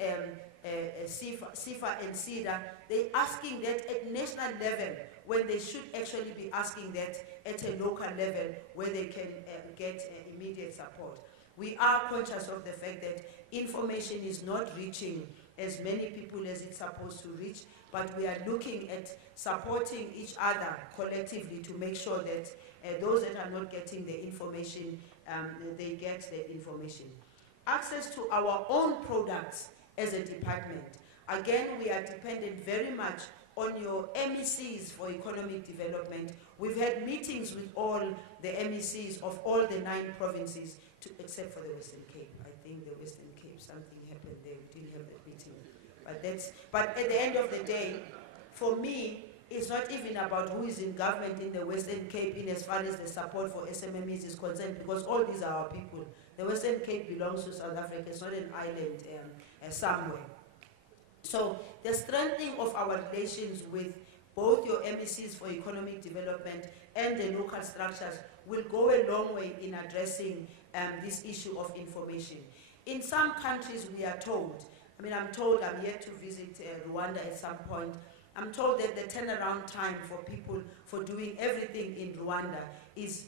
SEFA and SEDA. They're asking that at national level when they should actually be asking that at a local level where they can get immediate support. We are conscious of the fact that information is not reaching as many people as it's supposed to reach, but we are looking at supporting each other collectively to make sure that those that are not getting the information, they get the information. Access to our own products as a department. Again, we are dependent very much on your MECs for economic development. We've had meetings with all the MECs of all the 9 provinces, except for the Western Cape. I think the Western Cape, something happened there, we didn't have that meeting. But at the end of the day, for me, it's not even about who is in government in the Western Cape in as far as the support for SMMEs is concerned, because all these are our people. The Western Cape belongs to South Africa, it's not an island somewhere. So the strengthening of our relations with both your MECs for economic development and the local structures will go a long way in addressing this issue of information. In some countries we are told, I'm yet to visit Rwanda at some point, I'm told that the turnaround time for people for doing everything in Rwanda is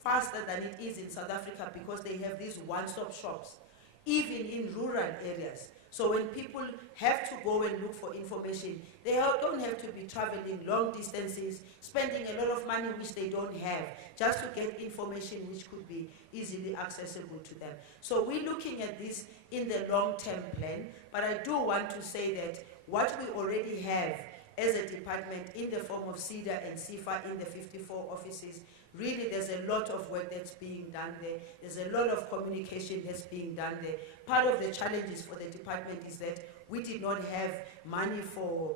faster than it is in South Africa, because they have these one-stop shops, even in rural areas. So when people have to go and look for information, they don't have to be traveling long distances, spending a lot of money which they don't have, just to get information which could be easily accessible to them. So we're looking at this in the long-term plan, but I do want to say that what we already have as a department in the form of SEDA and SEFA in the 54 offices, really there's a lot of work that's being done there. There's a lot of communication that's being done there. Part of the challenges for the department is that we did not have money for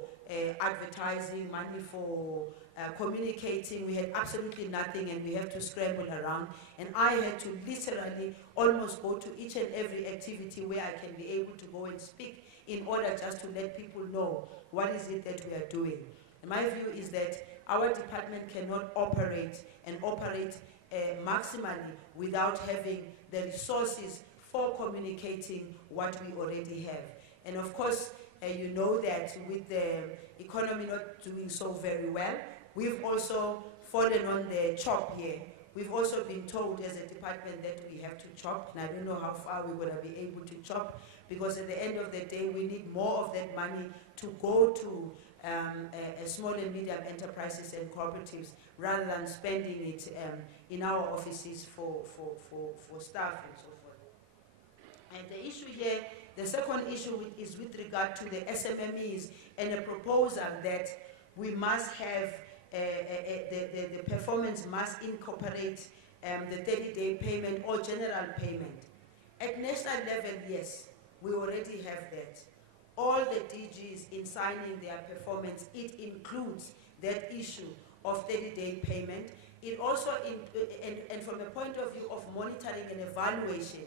advertising, money for communicating. We had absolutely nothing, and we had to scramble around. And I had to literally almost go to each and every activity where I can be able to go and speak, in order just to let people know what is it that we are doing. And my view is that our department cannot operate maximally without having the resources for communicating what we already have. And of course, you know that with the economy not doing so very well, we've also fallen on the chop here. We've also been told as a department that we have to chop, and I don't know how far we're going to be able to chop, because at the end of the day, we need more of that money to go to small and medium enterprises and cooperatives, rather than spending it in our offices for staff and so forth. And the issue here, the second issue is with regard to the SMMEs, and a proposal that we must have, the performance must incorporate the 30-day payment or general payment. At national level, yes, we already have that. All the DGs in signing their performance, it includes that issue of 30-day payment. It also, and from a point of view of monitoring and evaluation,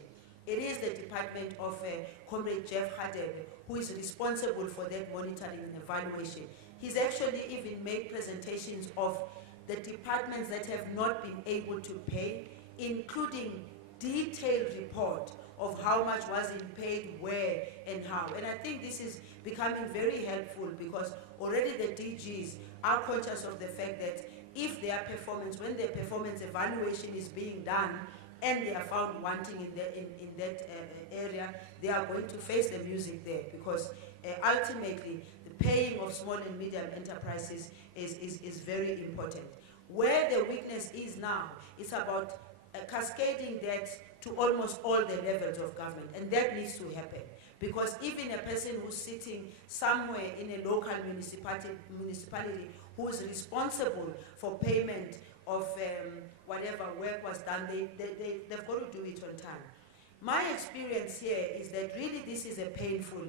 it is the Department of Comrade Jeff Hadebe who is responsible for that monitoring and evaluation. He's actually even made presentations of the departments that have not been able to pay, including detailed report of how much wasn't paid, where, and how. And I think this is becoming very helpful because already the DGs are conscious of the fact that if their performance, when their performance evaluation is being done and they are found wanting in that area, they are going to face the music there because ultimately the paying of small and medium enterprises is very important. Where the weakness is now, it's about cascading that to almost all the levels of government, and that needs to happen. Because even a person who's sitting somewhere in a local municipality who is responsible for payment of whatever work was done, they've got to do it on time. My experience here is that really this is a painful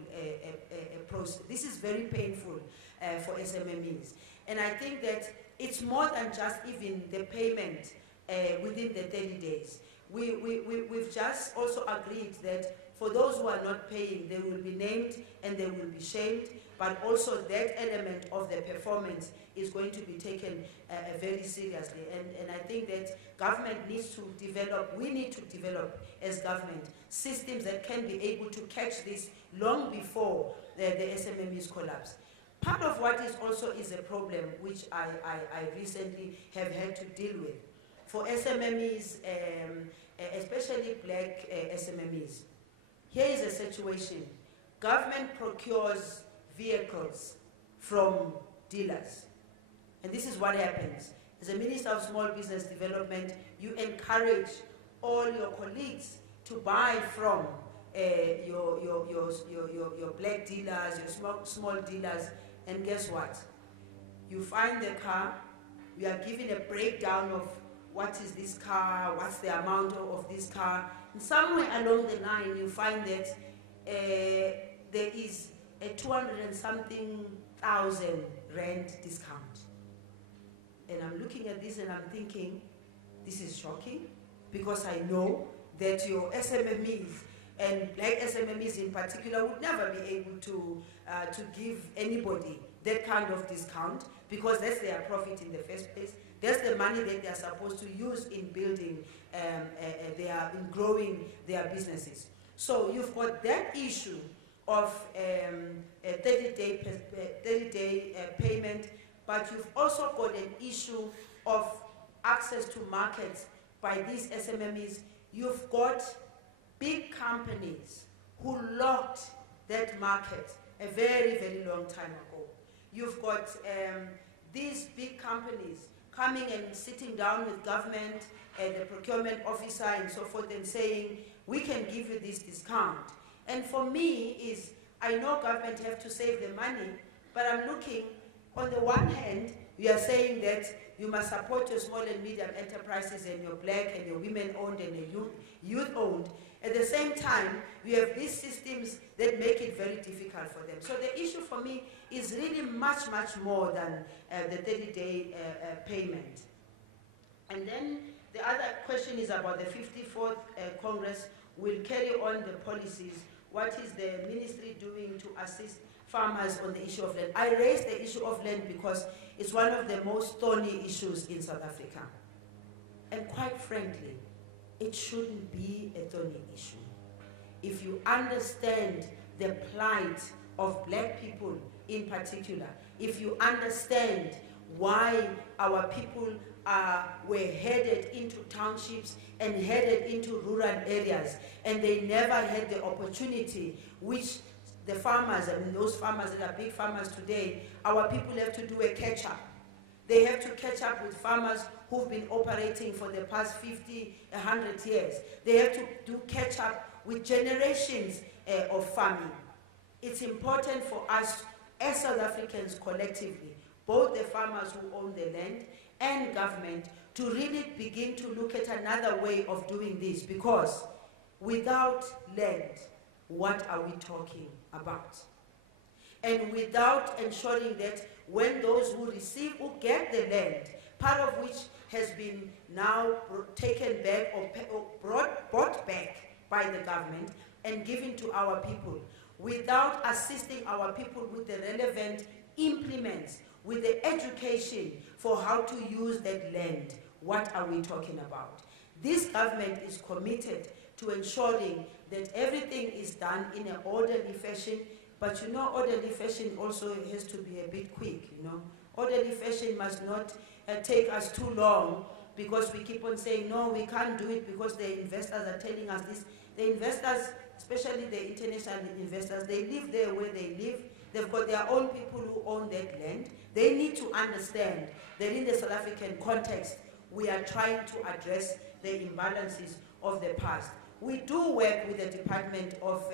process. This is very painful for SMMEs. And I think that it's more than just even the payment within the 30 days. We've just also agreed that for those who are not paying, they will be named and they will be shamed, but also that element of the performance is going to be taken very seriously. And I think that government needs to develop, we need to develop as government systems that can be able to catch this long before the SMMEs collapse. Part of what is also is a problem which I recently have had to deal with. For SMMEs, especially black SMMEs, here is a situation. Government procures vehicles from dealers. And this is what happens. As a Minister of Small Business Development, you encourage all your colleagues to buy from your black dealers, your small dealers, and guess what? You find the car, you are given a breakdown of what is this car, what's the amount of this car, and somewhere along the line you find that there is a 200 and something thousand rand discount. And I'm looking at this and I'm thinking, this is shocking, because I know that your SMMEs, and black SMMEs in particular, would never be able to give anybody that kind of discount, because that's their profit in the first place. That's the money that they are supposed to use in building, in growing their businesses. So you've got that issue of a 30-day payment, but you've also got an issue of access to markets by these SMMEs. You've got big companies who locked that market a very, very long time ago. You've got these big companies coming and sitting down with government and the procurement officer and so forth and saying, we can give you this discount. And for me is, I know government have to save the money, but I'm looking, on the one hand, you are saying that you must support your small and medium enterprises and your black and your women-owned and your youth-owned. At the same time, we have these systems that make it very difficult for them. So the issue for me is really much, much more than the 30-day payment. And then the other question is about the 54th Congress will carry on the policies. What is the ministry doing to assist farmers on the issue of land? I raised the issue of land because it's one of the most thorny issues in South Africa. And quite frankly, it shouldn't be a thorny issue. If you understand the plight of black people in particular, if you understand why our people were headed into townships and headed into rural areas, and they never had the opportunity which the farmers, I mean those farmers that are big farmers today, our people have to do a catch-up. They have to catch up with farmers who've been operating for the past 50, 100 years. They have to do catch-up with generations of farming. It's important for us as South Africans collectively, both the farmers who own the land and government, to really begin to look at another way of doing this, because without land, what are we talking about? And without ensuring that when those who receive, who get the land, part of which has been now taken back or brought back by the government and given to our people, without assisting our people with the relevant implements, with the education for how to use that land, what are we talking about? This government is committed to ensuring that everything is done in an orderly fashion, but you know, orderly fashion also has to be a bit quick, you know. Orderly fashion must not take us too long, because we keep on saying, no, we can't do it because the investors are telling us this. The investors, especially the international investors, they live there where they live. They've got their own people who own that land. They need to understand that in the South African context, we are trying to address the imbalances of the past. We do work with the Department of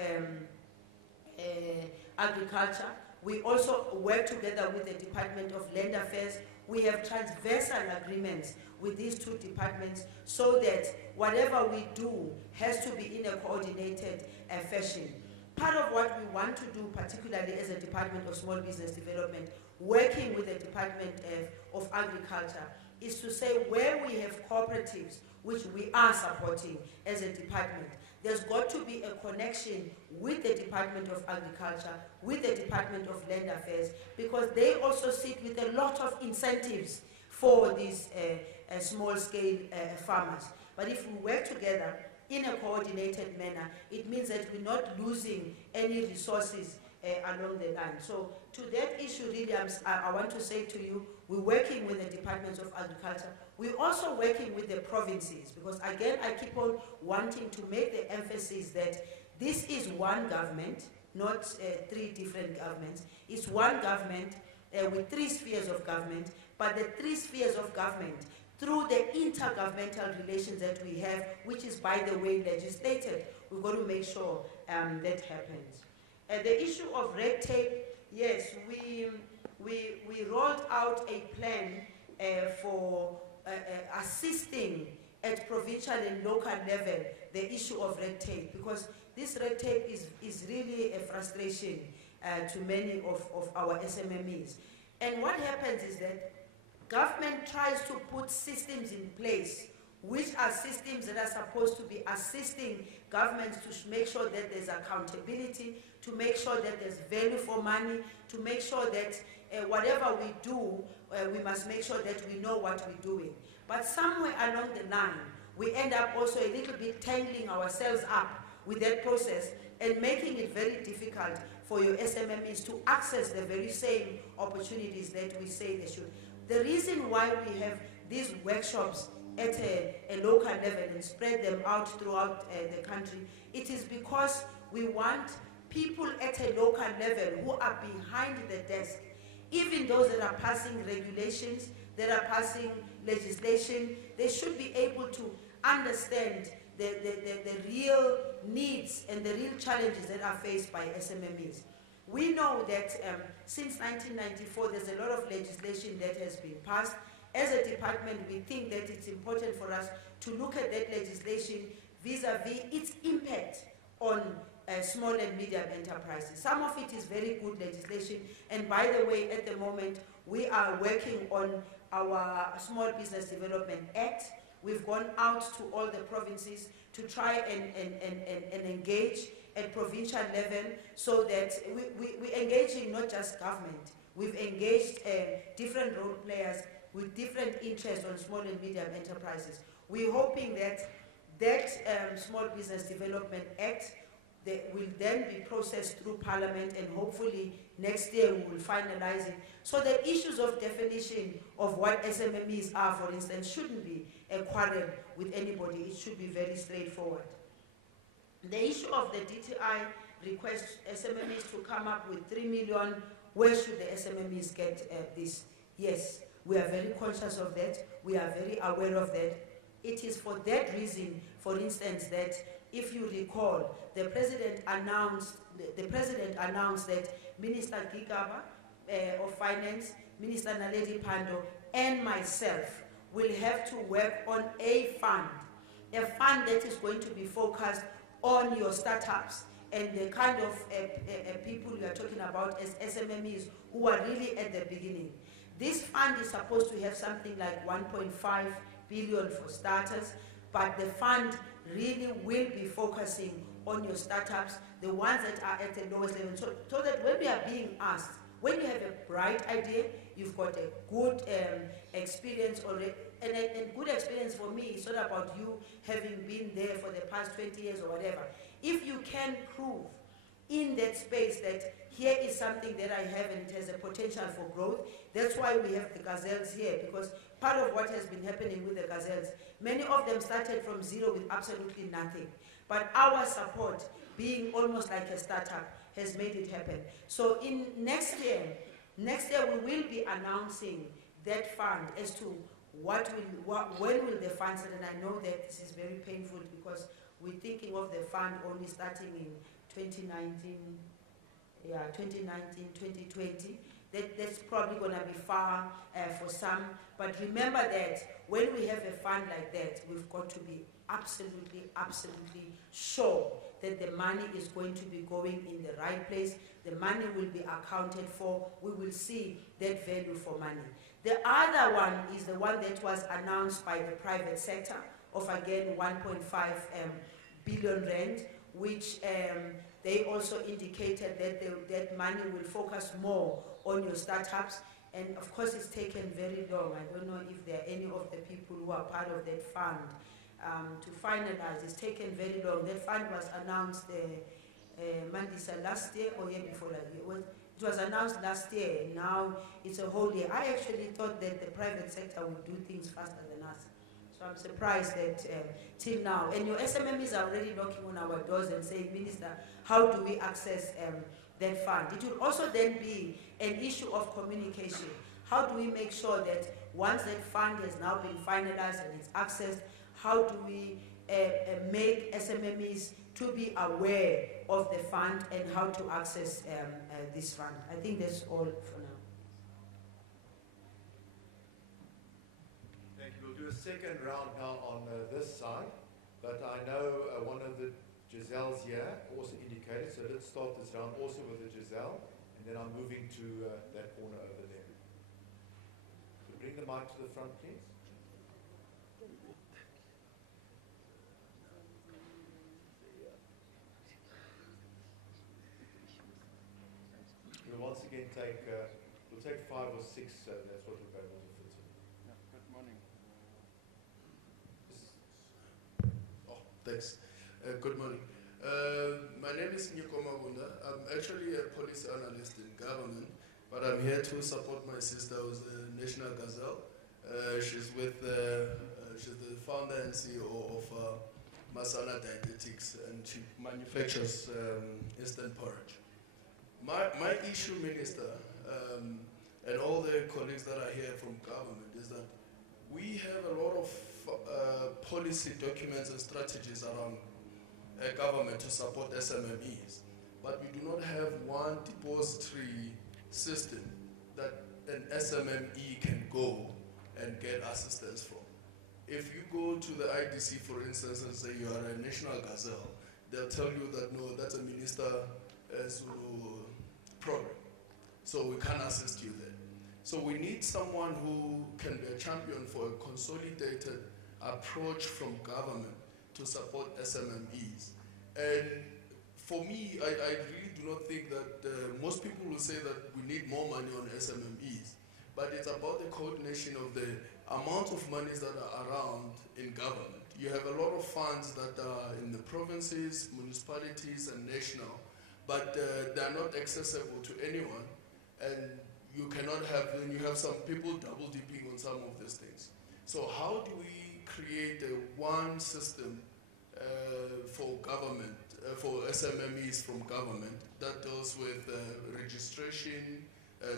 Agriculture. We also work together with the Department of Land Affairs. We have transversal agreements with these two departments so that whatever we do has to be in a coordinated fashion. Part of what we want to do, particularly as a Department of Small Business Development, working with the Department of Agriculture, is to say where we have cooperatives, which we are supporting as a department, there's got to be a connection with the Department of Agriculture, with the Department of Land Affairs, because they also sit with a lot of incentives for these small-scale farmers. But if we work together in a coordinated manner, it means that we're not losing any resources along the line. So to that issue, really, I want to say to you, we're working with the Departments of Agriculture. We're also working with the provinces, because again, I keep on wanting to make the emphasis that this is one government, not three different governments. It's one government with three spheres of government, but the three spheres of government, through the intergovernmental relations that we have, which is, by the way, legislated, we've got to make sure that happens. The issue of red tape, yes, we rolled out a plan for assisting at provincial and local level the issue of red tape, because this red tape is really a frustration to many of our SMMEs. And what happens is that government tries to put systems in place, which are systems that are supposed to be assisting governments to make sure that there's accountability, to make sure that there's value for money, to make sure that whatever we do, we must make sure that we know what we're doing. But somewhere along the line, we end up also a little bit tangling ourselves up with that process and making it very difficult for your SMMEs to access the very same opportunities that we say they should. The reason why we have these workshops at a local level and spread them out throughout the country, it is because we want people at a local level who are behind the desk, even those that are passing regulations, that are passing legislation, they should be able to understand the real needs and the real challenges that are faced by SMMEs. We know that since 1994, there's a lot of legislation that has been passed. As a department, we think that it's important for us to look at that legislation vis-a-vis its impact on small and medium enterprises. Some of it is very good legislation, and by the way, at the moment, we are working on our Small Business Development Act. We've gone out to all the provinces to try and engage at provincial level, so that we're engaging not just government, we've engaged different role players with different interests on small and medium enterprises. We're hoping that Small Business Development Act that will then be processed through Parliament, and hopefully next year we will finalize it. So the issues of definition of what SMMEs are, for instance, shouldn't be a quarrel with anybody. It should be very straightforward. The issue of the DTI request SMMEs to come up with 3 million, where should the SMMEs get this? Yes, we are very conscious of that. We are very aware of that. It is for that reason, for instance, that if you recall, the president announced that Minister Gigaba of Finance, Minister Naledi Pandor, and myself will have to work on a fund that is going to be focused on your startups and the kind of people you are talking about as SMMEs who are really at the beginning. This fund is supposed to have something like 1.5 billion for starters, but the fund really will be focusing on your startups, the ones that are at the lowest level, so that when we are being asked, when you have a bright idea, you've got a good experience already, and good experience for me is not about you having been there for the past 20 years or whatever. If you can prove in that space that here is something that I have and it has a potential for growth, that's why we have the gazelles here, because part of what has been happening with the gazelles, many of them started from zero with absolutely nothing. But our support, being almost like a startup, has made it happen. So in next year we will be announcing that fund as to when will the fund start. And I know that this is very painful because we're thinking of the fund only starting in 2019, 2020. That's probably going to be far for some. But remember that when we have a fund like that, we've got to be absolutely sure that the money is going to be going in the right place. The money will be accounted for. We will see that value for money. The other one is the one that was announced by the private sector of, again, 1.5 billion rand, which they also indicated that that money will focus more on your startups. And of course, it's taken very long. I don't know if there are any of the people who are part of that fund to finalize. It's taken very long. That fund was announced Mandisa last year or year before that. It was announced last year. Now it's a whole year. I actually thought that the private sector would do things faster than us. So I'm surprised that till now, and your SMMEs are already knocking on our doors and saying, Minister, how do we access that fund? It will also then be an issue of communication. How do we make sure that once that fund has now been finalized and it's accessed, how do we make SMMEs to be aware of the fund and how to access this fund? I think that's all for now. Thank you. We'll do a second round now on this side, but I know one of the Giselles here also indicated, so let's start this round also with the Giselle, and then I'm moving to that corner over there. So bring the mic to the front, please. We'll once again take, we'll take 5 or 6, that's what we're able to fit in. Yeah, good morning. Thanks. Good morning. My name is Nyiko Mabunda. I'm actually a policy analyst in government, but I'm here to support my sister who's a National Gazelle. She's with, she's the founder and CEO of Masana Dietetics, and she manufactures instant porridge. My issue, Minister, and all the colleagues that are here from government, is that we have a lot of policy documents and strategies around government to support SMMEs, but we do not have one depository system that an SMME can go and get assistance from. If you go to the IDC, for instance, and say you are a National Gazelle, they'll tell you that no, that's a Minister Zulu program, so we can't assist you there. So we need someone who can be a champion for a consolidated approach from government to support SMMEs. And for me, I really do not think that most people will say that we need more money on SMMEs, but it's about the coordination of the amount of monies that are around in government. You have a lot of funds that are in the provinces, municipalities, and national, but they're not accessible to anyone, and you cannot have, then you have some people double dipping on some of these things. So how do we create one system for government, for SMMEs from government that deals with registration,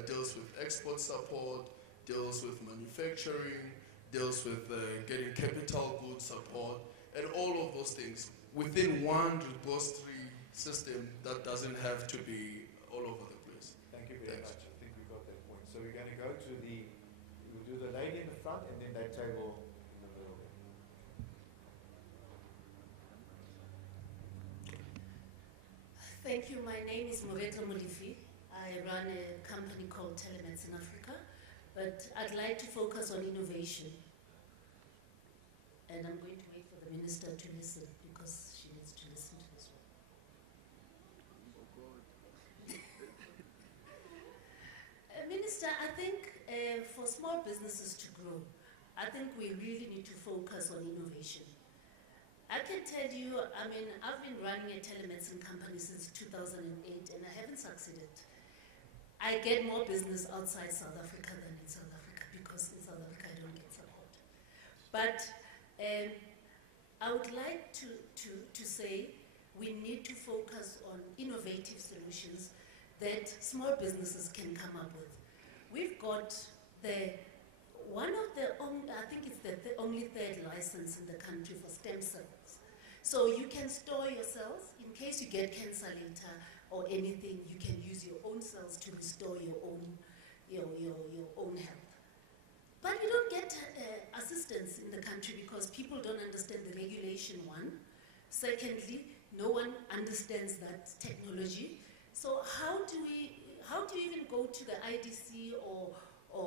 deals with export support, deals with manufacturing, deals with getting capital goods support, and all of those things within one repository system that doesn't have to be all over the place. Thank you very much. I think we got that point. So we're going to go to we'll do the lady in the front and then that table Thank you. My name is Moretlo Modifi. I run a company called Telemeds in Africa, but I'd like to focus on innovation. And I'm going to wait for the minister to listen because she needs to listen to this one. Minister, I think for small businesses to grow, I think we really need to focus on innovation. I can tell you, I mean, I've been running a telemedicine company since 2008 and I haven't succeeded. I get more business outside South Africa than in South Africa because in South Africa I don't get support. But I would like to say we need to focus on innovative solutions that small businesses can come up with. We've got one of the only, I think it's the only third license in the country for stem cells. So you can store your cells in case you get cancer later or anything. You can use your own cells to restore your own health. But we don't get assistance in the country because people don't understand the regulation, one. Secondly, no one understands that technology. So how do we even go to the IDC or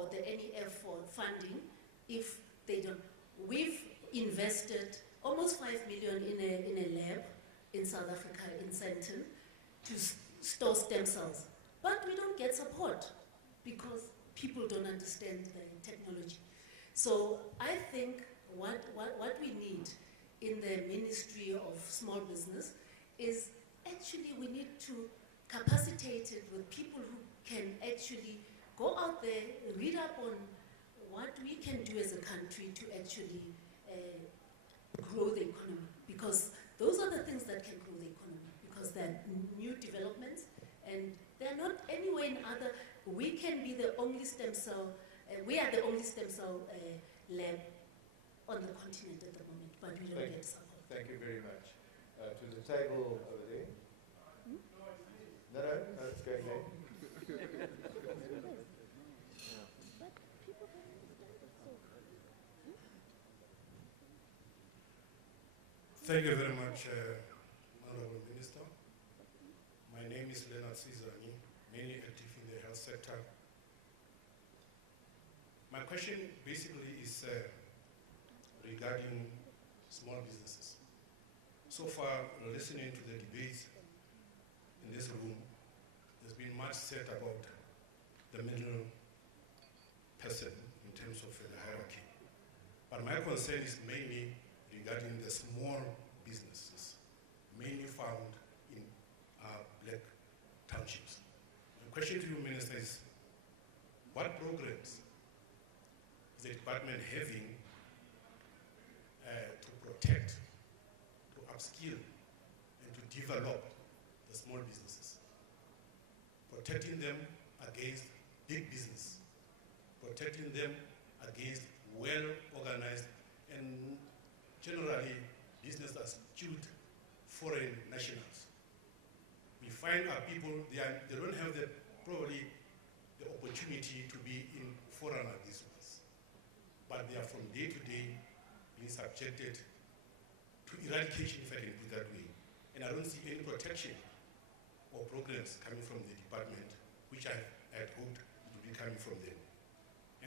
the NEF for funding if they don't? We've invested almost 5 million in a lab in South Africa, in Sandton, to store stem cells. But we don't get support because people don't understand the technology. So I think what we need in the Ministry of Small Business is actually we need to capacitate it with people who can actually go out there, read up on what we can do as a country to actually grow the economy, because those are the things that can grow the economy, because they're new developments and they're not anywhere in other. We can be the only stem cell, we are the only stem cell lab on the continent at the moment, but we don't get support. Thank you very much. To the table over there. No, it's going there. Thank you very much, Honorable Minister. My name is Leonard Sizani, mainly active in the health sector. My question basically is regarding small businesses. So far, listening to the debates in this room, there's been much said about the middle person in terms of the hierarchy. But my concern is mainly regarding the small businesses, mainly found in black townships. The question to you, Minister, is what programs is the department having to protect, to upskill, and to develop the small businesses? Protecting them against big business, protecting them against well-organized and generally business that suit foreign nationals. We find our people, they don't have probably the opportunity to be in foreign business, but they are from day to day being subjected to eradication, if I can put it that way. And I don't see any protection or programs coming from the department, which I had hoped it would be coming from them.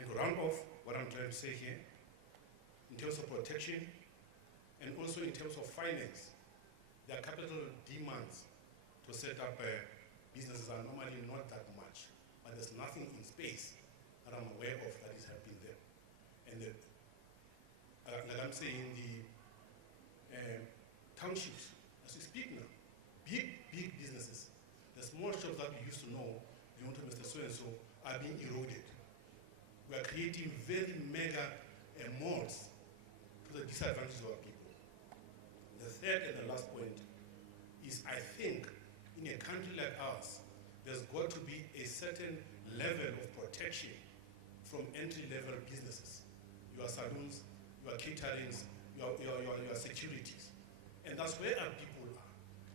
And to round off what I'm trying to say here, in terms of protection and also in terms of finance, their capital demands to set up businesses are normally not that much, but there's nothing in space that I'm aware of that is helping them. And like I'm saying, the townships, as we speak now, big businesses, the small shops that we used to know, belong to Mr. So-and-so, are being eroded. We are creating very mega malls to the disadvantage of our people. The third and the last point is, I think, in a country like ours, there's got to be a certain level of protection from entry-level businesses. Your saloons, your caterings, your securities. And that's where our people are.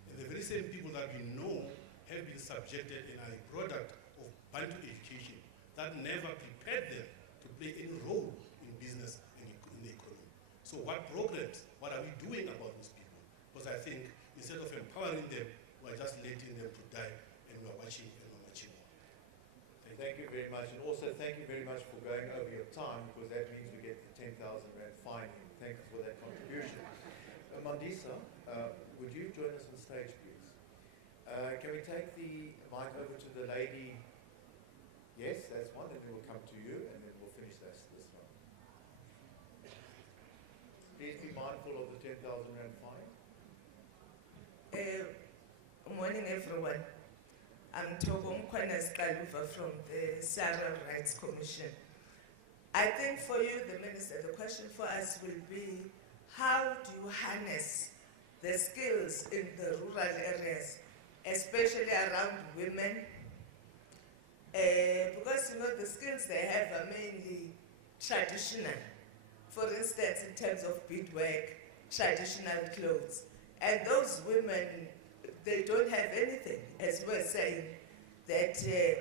And the very same people that we know have been subjected and are a product of Bantu education that never prepared them to play any role in business and in the economy. So what programs, what are we doing about these people? Because I think instead of empowering them, we're just letting them to die, and we're watching and we're watching. Thank you very much, and also thank you very much for going over your time, because that means we get the 10,000 Rand fine. Thank you for that contribution. Mandisa, would you join us on stage, please? Can we take the mic over to the lady? Yes, that's one, and then we'll come to you, and then we'll finish this one. Please be mindful of the 10,000 Rand fine. Morning, everyone. I'm Togo Mkwanas Kaluva from the Sarah Rights Commission. I think for you, the Minister, the question for us will be, how do you harness the skills in the rural areas, especially around women? Because, you know, the skills they have are mainly traditional. For instance, in terms of beadwork, traditional clothes. And those women, they don't have anything, as we're saying, that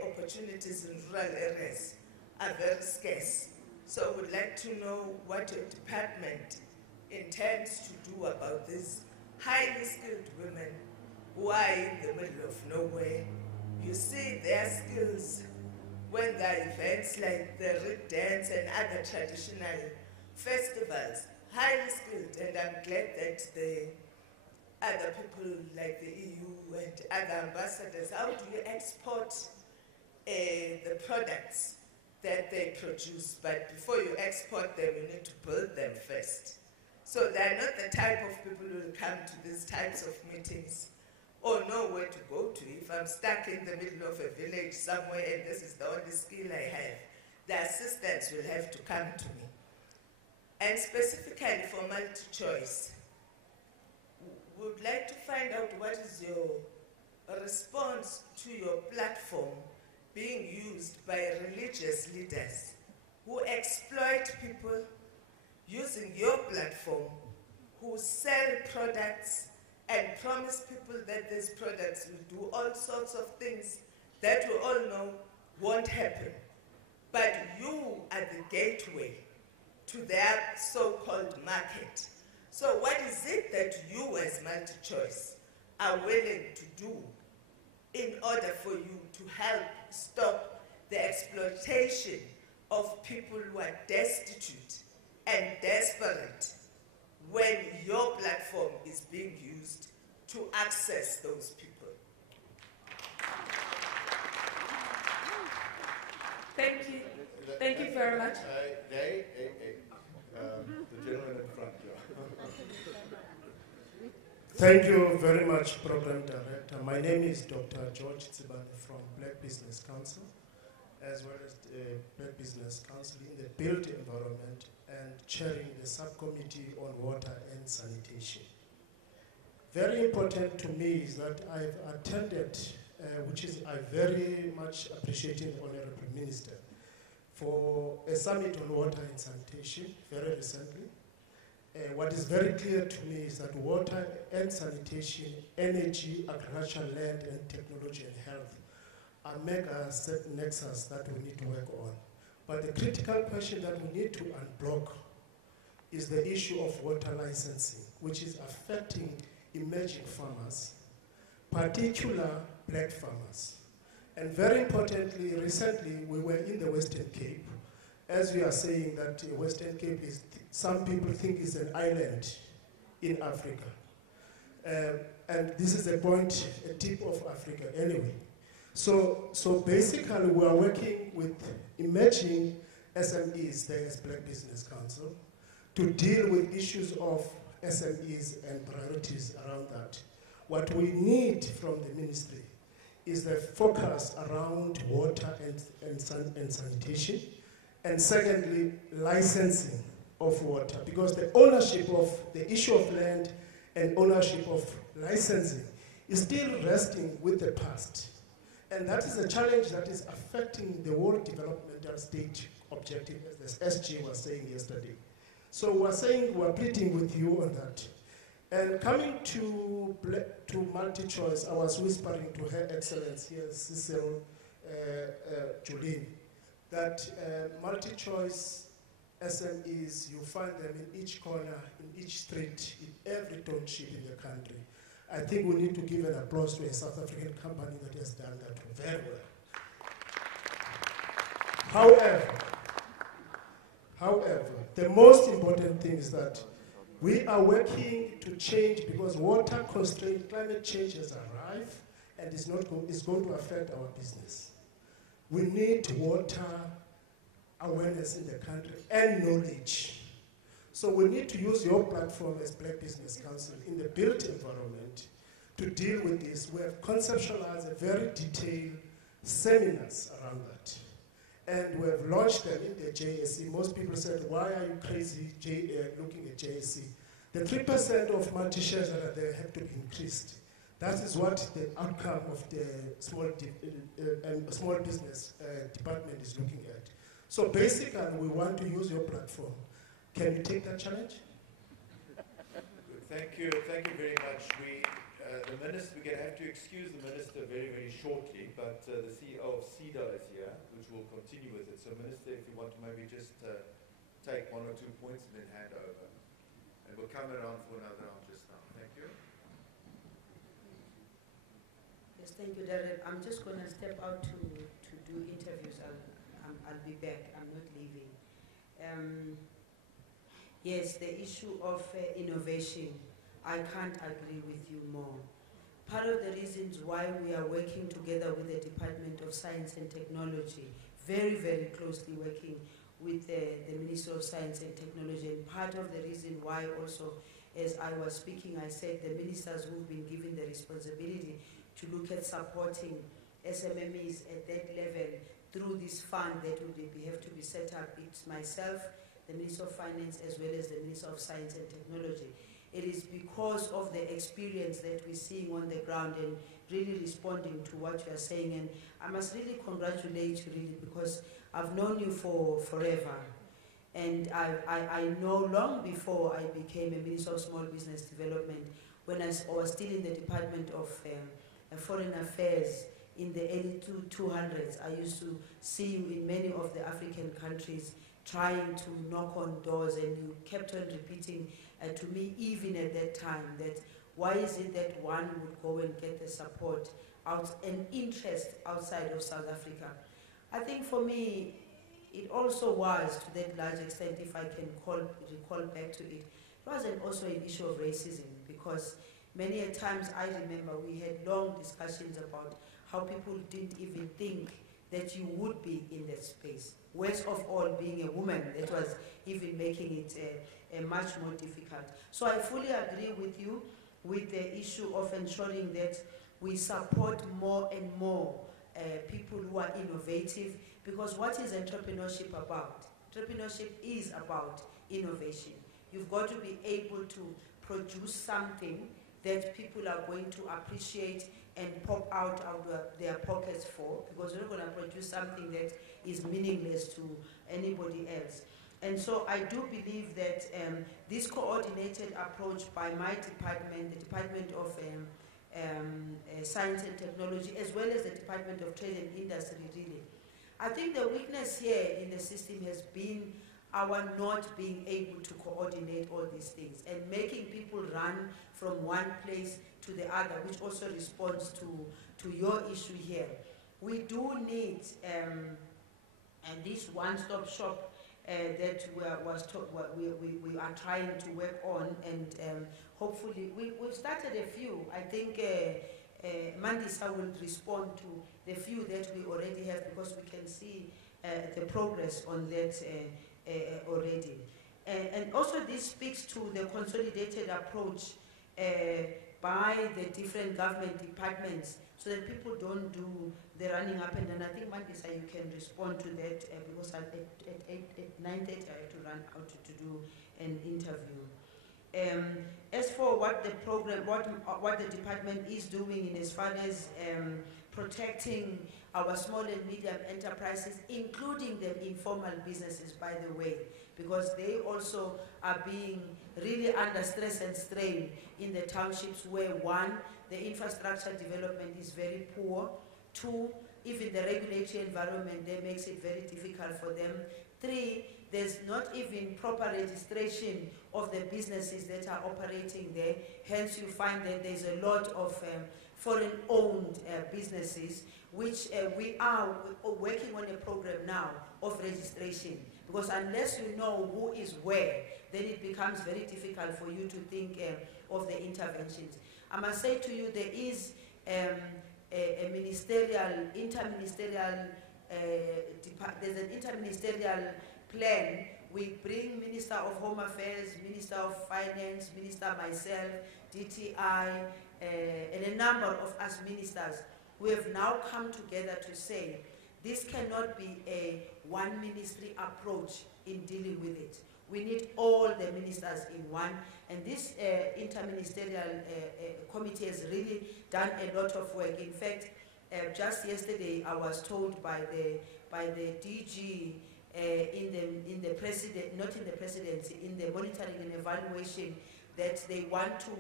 opportunities in rural areas are very scarce. So we'd like to know what your department intends to do about these highly skilled women who are in the middle of nowhere. You see their skills when there are events like the Red Dance and other traditional festivals, highly skilled, and I'm glad that the other people like the EU and other ambassadors, how do you export the products that they produce? But before you export them, you need to build them first. So they're not the type of people who will come to these types of meetings or know where to go to. If I'm stuck in the middle of a village somewhere and this is the only skill I have, the assistants will have to come to me. And specifically for MultiChoice, we would like to find out what is your response to your platform being used by religious leaders who exploit people using your platform, who sell products and promise people that these products will do all sorts of things that we all know won't happen. But you are the gateway to their so-called market. So what is it that you as MultiChoice are willing to do in order for you to help stop the exploitation of people who are destitute and desperate when your platform is being used to access those people? Thank you. Thank you very much. The gentleman in front here. Thank you very much, Program Director. My name is Dr. George Tsibane from Black Business Council, as well as the Black Business Council in the built environment and chairing the subcommittee on water and sanitation. Very important to me is that I've attended, which is I very much appreciating the Honorable Minister, for a summit on water and sanitation very recently. What is very clear to me is that water and sanitation, energy, agriculture, land and technology and health are mega nexus that we need to work on. But the critical question that we need to unblock is the issue of water licensing, which is affecting emerging farmers, particular black farmers. And very importantly, recently we were in the Western Cape. As we are saying that Western Cape is, some people think is an island in Africa. And this is a point, a tip of Africa anyway. So basically we are working with emerging SMEs, there is Black Business Council, to deal with issues of SMEs and priorities around that. What we need from the ministry is the focus around water and sanitation, and secondly, licensing of water, because the ownership of the issue of land and ownership of licensing is still resting with the past. And that is a challenge that is affecting the World Developmental Stage objective, as the SG was saying yesterday. So we're saying, we're pleading with you on that. And coming to MultiChoice, I was whispering to Her Excellency here, Cecil Julien, that MultiChoice SMEs, you find them in each corner, in each street, in every township in the country. I think we need to give an applause to a South African company that has done that very well. However, the most important thing is that we are working to change because water constraint, climate change has arrived and it's going to affect our business. We need water awareness in the country and knowledge. So we need to use your platform as Black Business Council in the built environment to deal with this. We have conceptualized a very detailed seminars around that. And we have launched them in the JSE. Most people said, why are you crazy looking at JSE? The 3% of multi-shares that are there have to be increased. That is what the outcome of the small business department is looking at. So basically, we want to use your platform. Can you take that challenge? Thank you very much. The minister, we're going to have to excuse the minister very, very shortly, but the CEO of SEDA is here, which will continue with it. So minister, if you want to maybe just take 1 or 2 points and then hand over. And we'll come around for another round just now. Thank you. Yes, thank you, Darren. I'm just going to step out to do interviews. I'll be back. I'm not leaving. Yes, the issue of innovation, I can't agree with you more. Part of the reasons why we are working together with the Department of Science and Technology, very, very closely working with the Minister of Science and Technology, and part of the reason why also, as I was speaking, I said the ministers who've been given the responsibility to look at supporting SMMEs at that level through this fund that would have to be set up. It's myself, the Minister of Finance, as well as the Minister of Science and Technology. It is because of the experience that we're seeing on the ground and really responding to what you are saying. And I must really congratulate you, really, because I've known you for forever. And I know long before I became a Minister of Small Business Development, when I was still in the Department of Foreign Affairs in the early 200s, I used to see you in many of the African countries trying to knock on doors, and you kept on repeating to me, even at that time, that why is it that one would go and get the support and interest outside of South Africa? I think for me, it also was, to that large extent, if I can recall back to it, it was also an issue of racism, because many a times I remember we had long discussions about how people didn't even think that you would be in that space. Worst of all, being a woman, that was even making it much more difficult. So I fully agree with you with the issue of ensuring that we support more and more people who are innovative, because what is entrepreneurship about? Entrepreneurship is about innovation. You've got to be able to produce something that people are going to appreciate and pop out of their pockets for, because you're not going to produce something that is meaningless to anybody else. And so I do believe that this coordinated approach by my department, the Department of Science and Technology, as well as the Department of Trade and Industry, really, I think the weakness here in the system has been our not being able to coordinate all these things and making people run from one place to the other, which also responds to your issue here. We do need this one-stop shop that we are trying to work on, and hopefully we've started a few. I think Mandisa will respond to the few that we already have, because we can see the progress on that already. And also this speaks to the consolidated approach by the different government departments, so that people don't do the running up and down. I think Mandisa, you can respond to that because at 9:30 I have to run out to do an interview. As for what the program, what the department is doing in as far as protecting our small and medium enterprises, including the informal businesses, by the way, because they also are being really under stress and strain in the townships where, one, the infrastructure development is very poor, two, even the regulatory environment there makes it very difficult for them, three, there's not even proper registration of the businesses that are operating there. Hence, you find that there's a lot of foreign-owned businesses, which we are working on a program now of registration. Because unless you know who is where, then it becomes very difficult for you to think of the interventions. I must say to you, there is a ministerial, interministerial, there's an interministerial plan. We bring Minister of Home Affairs, Minister of Finance, Minister myself, DTI, and a number of us ministers who have now come together to say this cannot be a one ministry approach in dealing with it. We need all the ministers in one, and this interministerial committee has really done a lot of work. In fact, just yesterday I was told by the DG in the president, not in the presidency, in the monitoring and evaluation, that they want to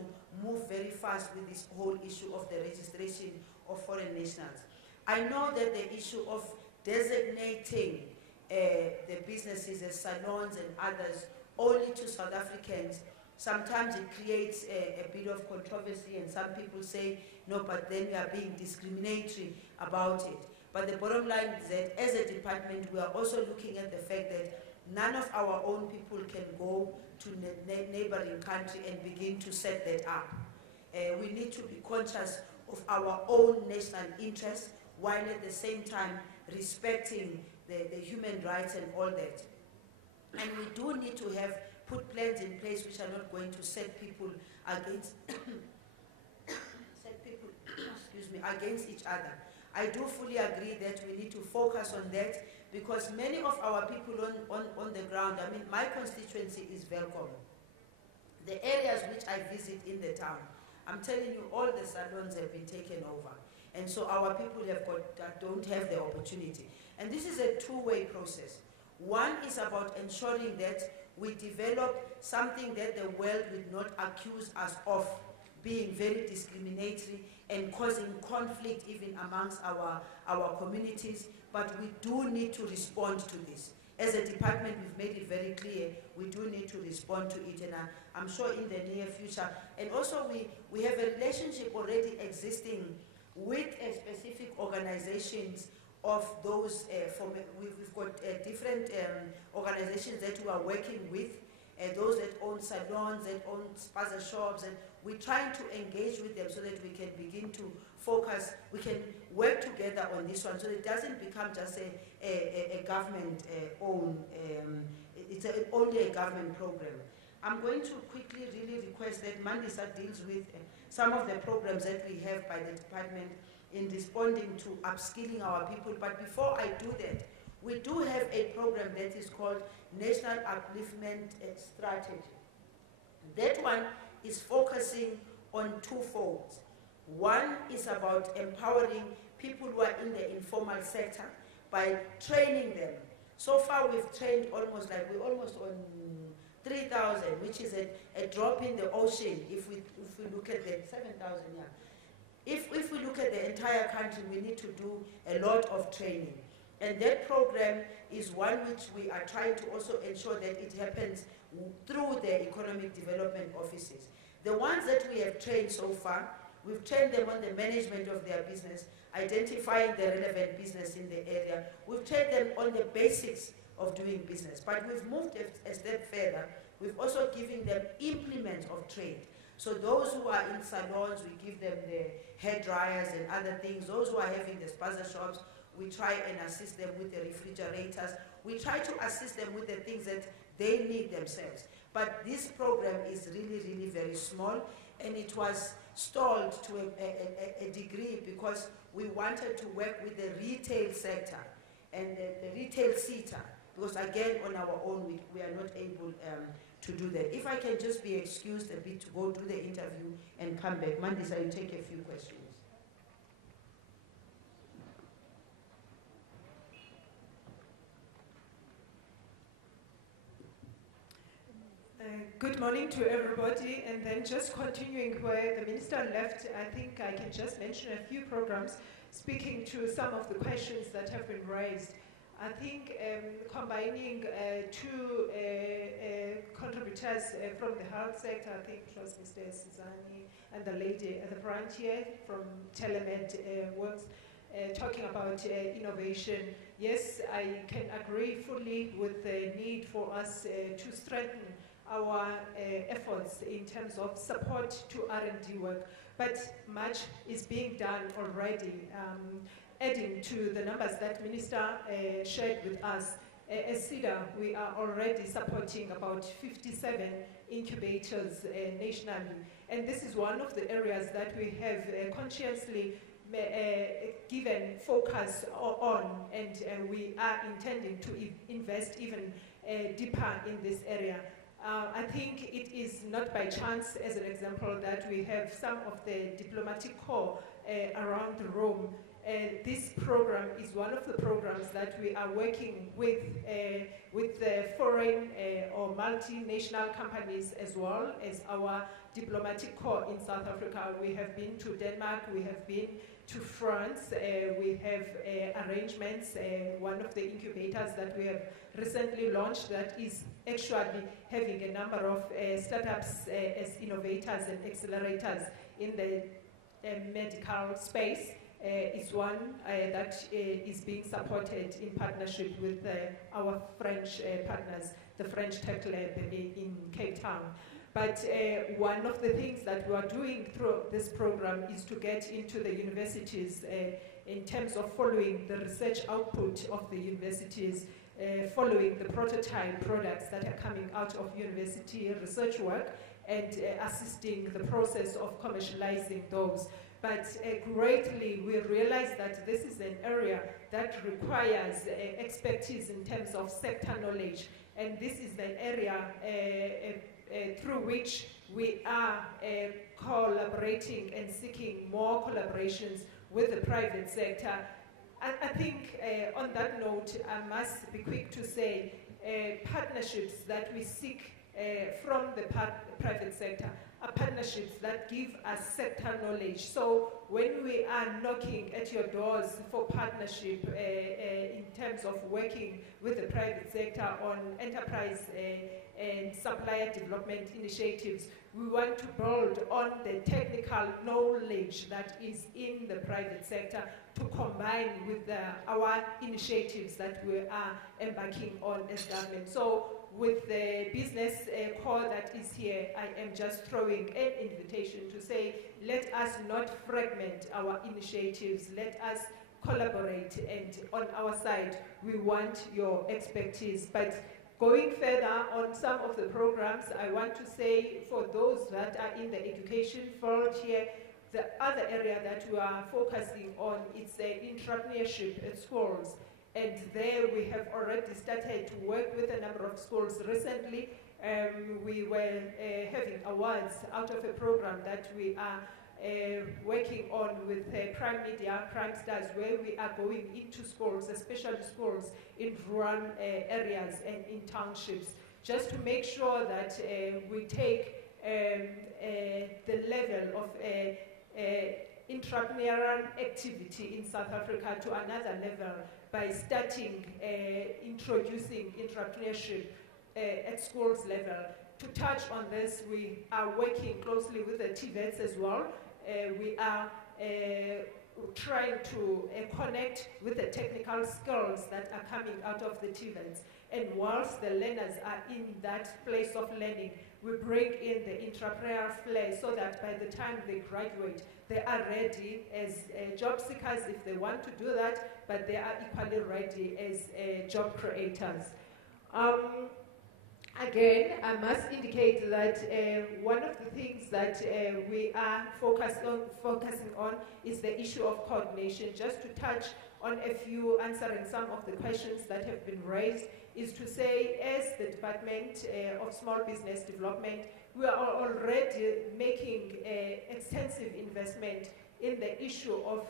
move very fast with this whole issue of the registration of foreign nationals. I know that the issue of designating the businesses as salons and others only to South Africans, sometimes it creates a bit of controversy, and some people say, no, but then we are being discriminatory about it. But the bottom line is that as a department, we are also looking at the fact that none of our own people can go to neighboring country and begin to set that up. We need to be conscious of our own national interests, while at the same time respecting the human rights and all that. And we do need to have put plans in place which are not going to set people against against each other. I do fully agree that we need to focus on that, because many of our people on the ground, I mean, my constituency is Welkom. The areas which I visit in the town, I'm telling you, all the salons have been taken over. And so our people don't have the opportunity. And this is a two-way process. One is about ensuring that we develop something that the world will not accuse us of being very discriminatory and causing conflict even amongst our communities. But we do need to respond to this. As a department, we've made it very clear we do need to respond to it, and I'm sure in the near future. And also we have a relationship already existing with specific organizations of those, we've got different organizations that we are working with, those that own salons, that own spaza shops, and we're trying to engage with them so that we can begin to focus, we can work together on this one, so it doesn't become just a government-owned, it's only a government program. I'm going to quickly really request that Mandisa deals with some of the programs that we have by the department in responding to upskilling our people. But before I do that, we do have a program that is called National Upliftment Strategy. That one is focusing on two folds. One is about empowering people who are in the informal sector by training them. So far we've trained almost, like we're almost on 3,000, which is a drop in the ocean if we look at the 7,000, yeah. If we look at the entire country, we need to do a lot of training. And that program is one which we are trying to also ensure that it happens through the economic development offices. The ones that we have trained so far, we've trained them on the management of their business, identifying the relevant business in the area. We've trained them on the basics of doing business, but we've moved a step further. We've also given them implements of trade. So those who are in salons, we give them the hair dryers and other things. Those who are having the spaza shops, we try and assist them with the refrigerators. We try to assist them with the things that they need themselves. But this program is really, really very small, and it was stalled to a degree because we wanted to work with the retail sector and the retail sector, because again, on our own, we are not able to do that. If I can just be excused a bit to go do the interview and come back. Mandisa, I'll take a few questions. Good morning to everybody, and then just continuing where the minister left, I think I can just mention a few programs speaking to some of the questions that have been raised. I think combining two contributors from the health sector, I think it was Mr. Sizani and the lady at the front here from Telemed Works, talking about innovation. Yes, I can agree fully with the need for us to strengthen our efforts in terms of support to R&D work, but much is being done already. Adding to the numbers that Minister shared with us, as SEDA, we are already supporting about 57 incubators nationally. And this is one of the areas that we have consciously given focus on, and we are intending to invest even deeper in this area. I think it is not by chance, as an example, that we have some of the diplomatic corps around the room. This program is one of the programs that we are working with the foreign or multinational companies, as well as our diplomatic corps in South Africa. We have been to Denmark, we have been to France, we have arrangements, one of the incubators that we have recently launched that is actually having a number of startups as innovators and accelerators in the medical space. Is one that is being supported in partnership with our French partners, the French Tech Lab in Cape Town. But one of the things that we are doing through this program is to get into the universities in terms of following the research output of the universities, following the prototype products that are coming out of university research work, and assisting the process of commercializing those. But greatly, we realize that this is an area that requires expertise in terms of sector knowledge. And this is an area through which we are collaborating and seeking more collaborations with the private sector. I think on that note, I must be quick to say partnerships that we seek from the private sector are partnerships that give us sector knowledge. So when we are knocking at your doors for partnership in terms of working with the private sector on enterprise and supplier development initiatives, we want to build on the technical knowledge that is in the private sector to combine with our initiatives that we are embarking on as government. So with the business core that is here, I am just throwing an invitation to say, let us not fragment our initiatives, let us collaborate, and on our side, we want your expertise. But going further on some of the programs, I want to say for those that are in the education field here, the other area that we are focusing on is entrepreneurship at schools. And there we have already started to work with a number of schools. Recently, we were having awards out of a program that we are working on with Prime Media, Prime Stars, where we are going into schools, especially schools in rural areas and in townships, just to make sure that we take the level of entrepreneurial activity in South Africa to another level by starting introducing entrepreneurship at schools level. To touch on this, we are working closely with the TVETs as well. We are trying to connect with the technical skills that are coming out of the TVETs. And whilst the learners are in that place of learning, we bring in the entrepreneurial flair so that by the time they graduate, they are ready as job seekers if they want to do that, but they are equally ready as job creators. Again, I must indicate that one of the things that we are focusing on is the issue of coordination. Just to touch on a few, answering some of the questions that have been raised, is to say, as the Department of Small Business Development, we are already making extensive investment in the issue of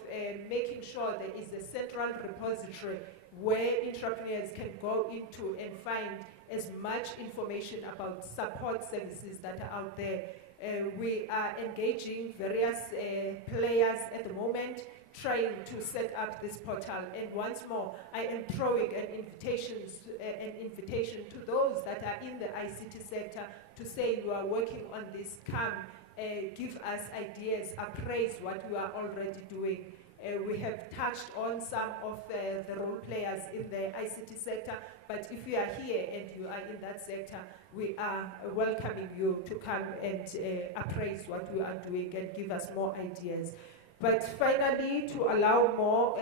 making sure there is a central repository where entrepreneurs can go into and find as much information about support services that are out there. We are engaging various players at the moment, trying to set up this portal. And once more, I am throwing an invitation to those that are in the ICT sector to say you are working on this. Come, give us ideas, appraise what you are already doing. We have touched on some of the role players in the ICT sector, but if you are here and you are in that sector, we are welcoming you to come and appraise what you are doing and give us more ideas. But finally, to allow more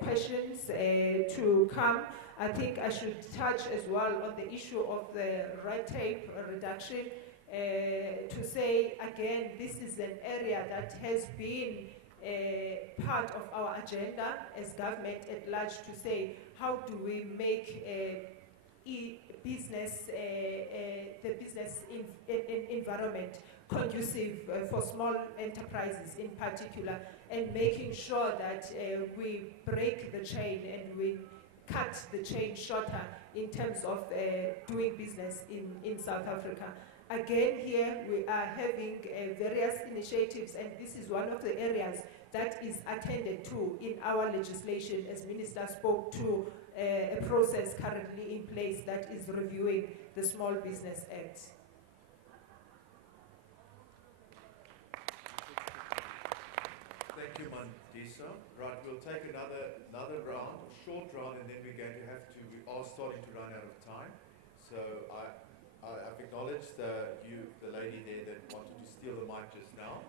questions to come, I think I should touch as well on the issue of the red tape reduction, to say again, this is an area that has been part of our agenda as government at large, to say how do we make business, the business environment conducive for small enterprises in particular, and making sure that we break the chain and we cut the chain shorter in terms of doing business in South Africa. Again, here we are having various initiatives, and this is one of the areas that is attended to in our legislation, as Minister spoke to a process currently in place that is reviewing the Small Business Act. Thank you, Mandisa. Right, we'll take another round, a short round, and then we're going to have to, we are starting to run out of time. So I've acknowledged the lady there that wanted to steal the mic just now.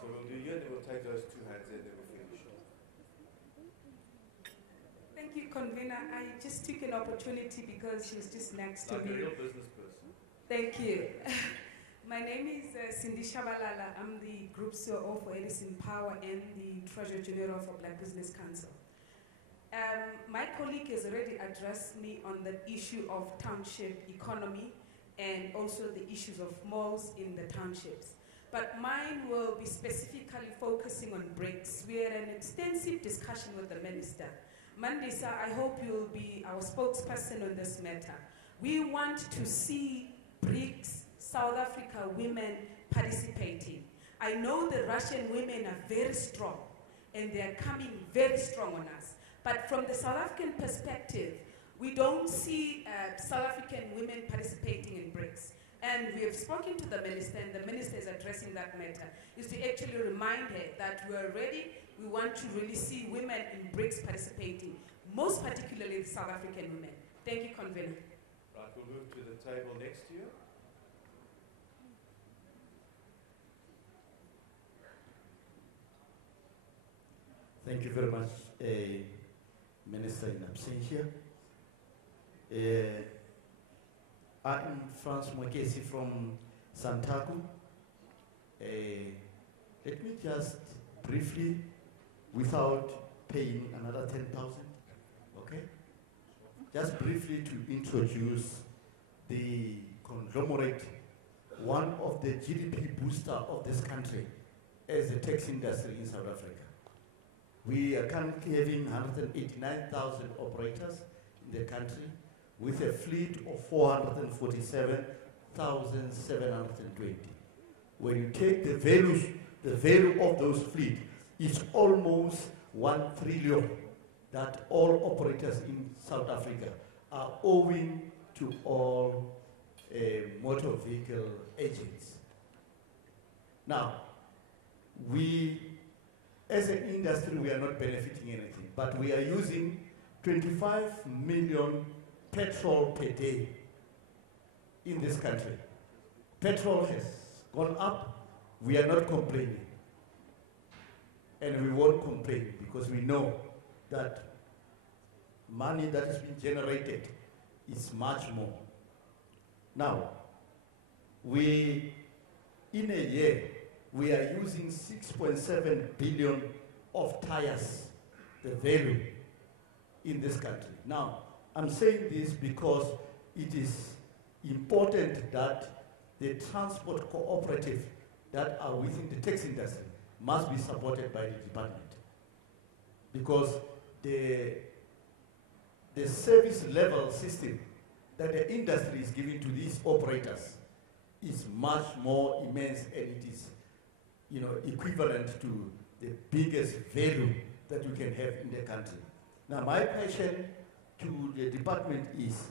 So we'll do you, and then we'll take those two hands there, and then we'll finish. Thank you, convener. I just took an opportunity because she was just next to me. Like a real business person. Thank you. My name is Cindy Shabalala. I'm the Group COO for Edison Power and the Treasurer General for Black Business Council. My colleague has already addressed me on the issue of township economy and also the issues of malls in the townships. But mine will be specifically focusing on BRICS. We had an extensive discussion with the minister. Mandisa, I hope you'll be our spokesperson on this matter. We want to see BRICS, South Africa women participating. I know the Russian women are very strong, and they are coming very strong on us. But from the South African perspective, we don't see South African women participating in BRICS. And we have spoken to the minister, and the minister is addressing that matter, is to actually remind her that we are ready. We want to really see women in BRICS participating, most particularly the South African women. Thank you, convener. Right, we'll move to the table next to you. Thank you very much, Minister in absentia. I'm Franz Mwekesi from Santaku. Let me just briefly, without paying another 10,000, okay? Just briefly to introduce the conglomerate, one of the GDP booster of this country as the tax industry in South Africa. We are currently having 189,000 operators in the country with a fleet of 447,720. When you take the value of those fleet, it's almost 1 trillion that all operators in South Africa are owing to all motor vehicle agents. Now, we, as an industry, we are not benefiting anything, but we are using 25 million petrol per day in this country. Petrol has gone up, we are not complaining. And we won't complain because we know that money that has been generated is much more. Now, in a year, we are using 6.7 billion of tires, the value in this country. Now, I'm saying this because it is important that the transport cooperative that are within the tax industry must be supported by the department. Because the service level system that the industry is giving to these operators is much more immense, and it is, you know, equivalent to the biggest value that you can have in the country. Now, my question to the department is,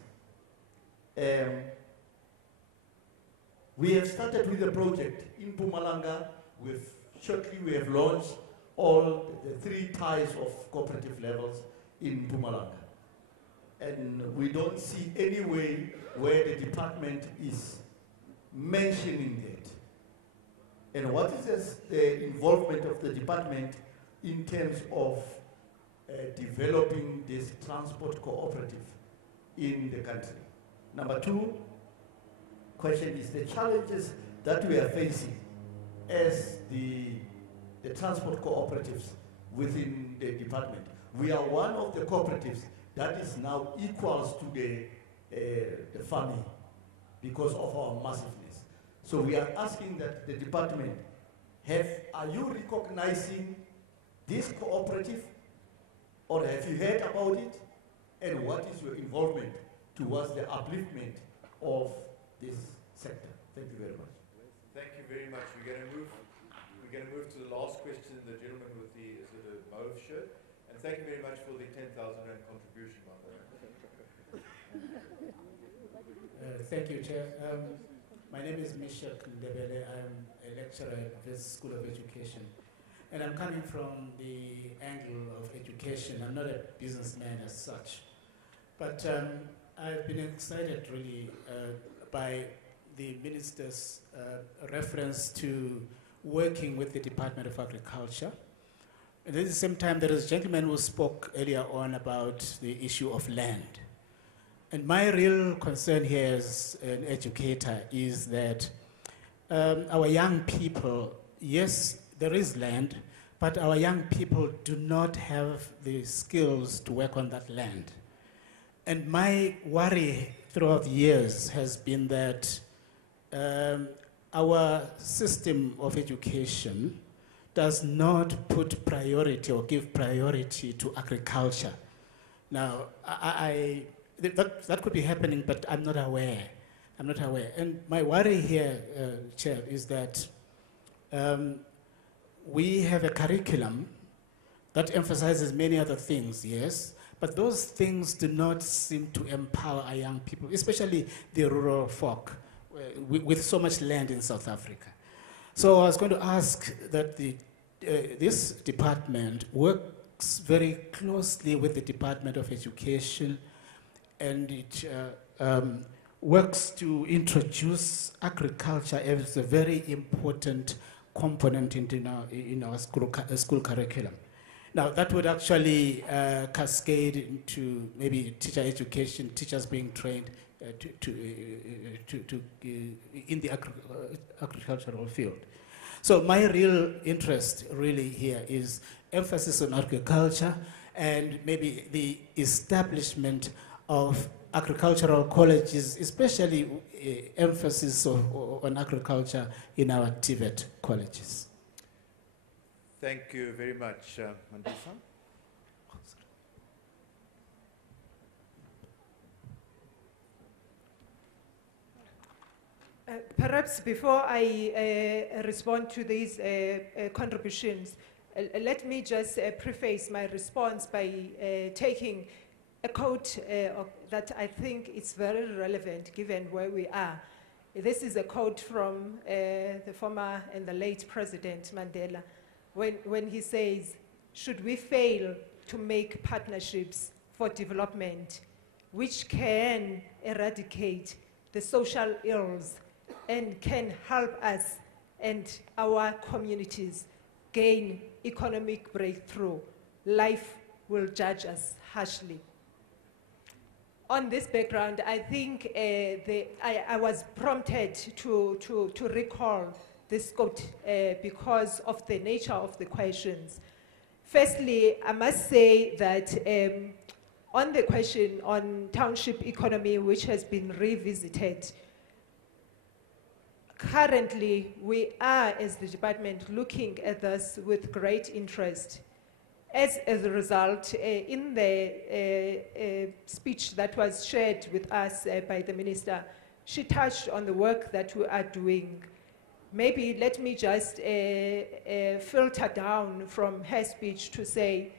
we have started with a project in Mpumalanga. Shortly we have launched all the 3 ties of cooperative levels in Mpumalanga. And we don't see any way where the department is mentioning that. And what is the involvement of the department in terms of developing this transport cooperative in the country? Number 2 question is the challenges that we are facing as the transport cooperatives within the department. We are one of the cooperatives that is now equals to the farming because of our massiveness. So we are asking that the department are you recognizing this cooperative, or have you heard about it? And what is your involvement towards the upliftment of this sector? Thank you very much. Thank you very much. We're going to move to the last question, the gentleman with the, is it a mauve shirt? And thank you very much for the 10,000 rand contribution, by the way. Thank you, Chair. My name is Mishak Ndebele. I'm a lecturer at this School of Education. And I'm coming from the angle of education. I'm not a businessman as such. But I've been excited really by the Minister's reference to working with the Department of Agriculture. And at the same time, there is a gentleman who spoke earlier on about the issue of land. And my real concern here as an educator is that our young people, yes, there is land, but our young people do not have the skills to work on that land. And my worry throughout the years has been that our system of education does not put priority or give priority to agriculture. Now, that could be happening, but I'm not aware. I'm not aware. And my worry here, Chair, is that we have a curriculum that emphasizes many other things, yes, but those things do not seem to empower our young people, especially the rural folk, with so much land in South Africa. So I was going to ask that this department works very closely with the Department of Education, and it works to introduce agriculture as a very important component in our school curriculum. Now, that would actually cascade into maybe teacher education, teachers being trained in the agricultural field. So my real interest really here is emphasis on agriculture and maybe the establishment of agricultural colleges, especially emphasis on agriculture in our TVET colleges. Thank you very much, Mandisa. Perhaps before I respond to these contributions, let me just preface my response by taking a quote that I think is very relevant given where we are. This is a quote from the former and the late President Mandela when he says, "Should we fail to make partnerships for development which can eradicate the social ills and can help us and our communities gain economic breakthrough, life will judge us harshly." On this background, I think I was prompted to recall this quote because of the nature of the questions. Firstly, I must say that on the question on township economy, which has been revisited, currently we are, as the department, looking at this with great interest. As a result, in the speech that was shared with us by the Minister, she touched on the work that we are doing. Maybe let me just filter down from her speech to say,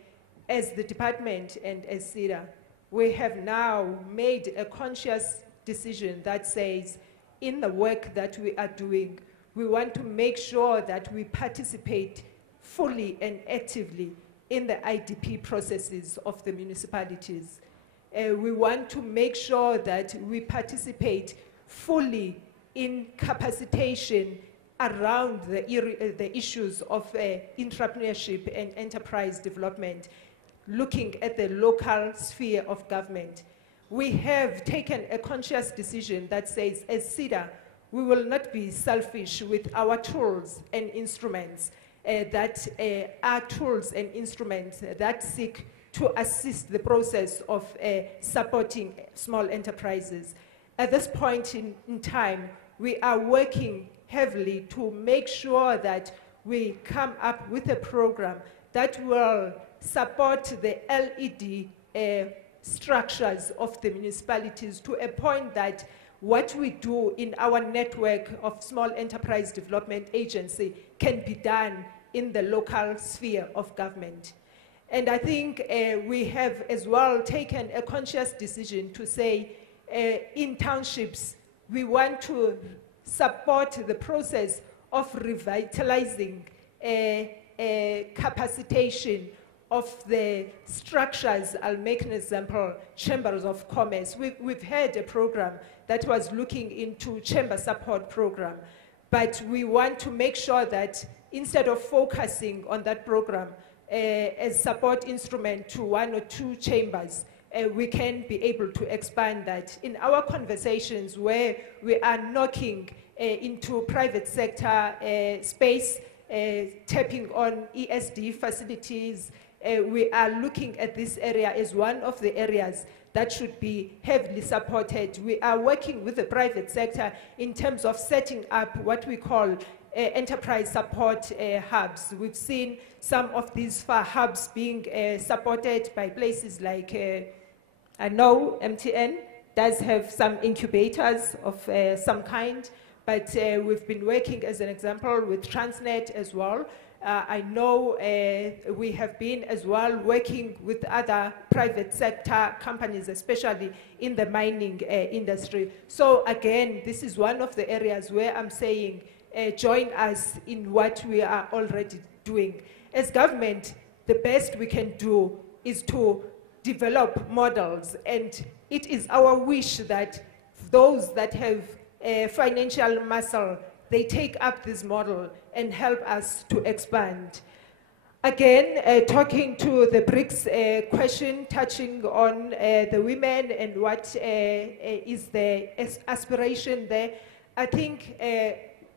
as the department and as SEDA, we have now made a conscious decision that says, in the work that we are doing, we want to make sure that we participate fully and actively in the IDP processes of the municipalities. We want to make sure that we participate fully in capacitation around the issues of entrepreneurship and enterprise development, looking at the local sphere of government. We have taken a conscious decision that says, as SEDA, we will not be selfish with our tools and instruments that are tools and instruments that seek to assist the process of supporting small enterprises. At this point in time, we are working heavily to make sure that we come up with a program that will support the LED structures of the municipalities to a point that what we do in our network of small enterprise development agency can be done in the local sphere of government. And I think we have as well taken a conscious decision to say in townships, we want to support the process of revitalizing capacitation of the structures. I'll make an example, chambers of commerce. We've had a program that was looking into chamber support program, but we want to make sure that instead of focusing on that program as support instrument to 1 or 2 chambers, we can be able to expand that. In our conversations where we are knocking into private sector space, tapping on ESD facilities, we are looking at this area as one of the areas that should be heavily supported. We are working with the private sector in terms of setting up what we call enterprise support hubs. We've seen some of these hubs being supported by places like, I know MTN does have some incubators of some kind, but we've been working as an example with Transnet as well. I know we have been as well working with other private sector companies, especially in the mining industry. So again, this is one of the areas where I'm saying join us in what we are already doing. As government, the best we can do is to develop models, and it is our wish that those that have financial muscle, they take up this model and help us to expand. Again, talking to the BRICS question, touching on the women and what is the aspiration there, I think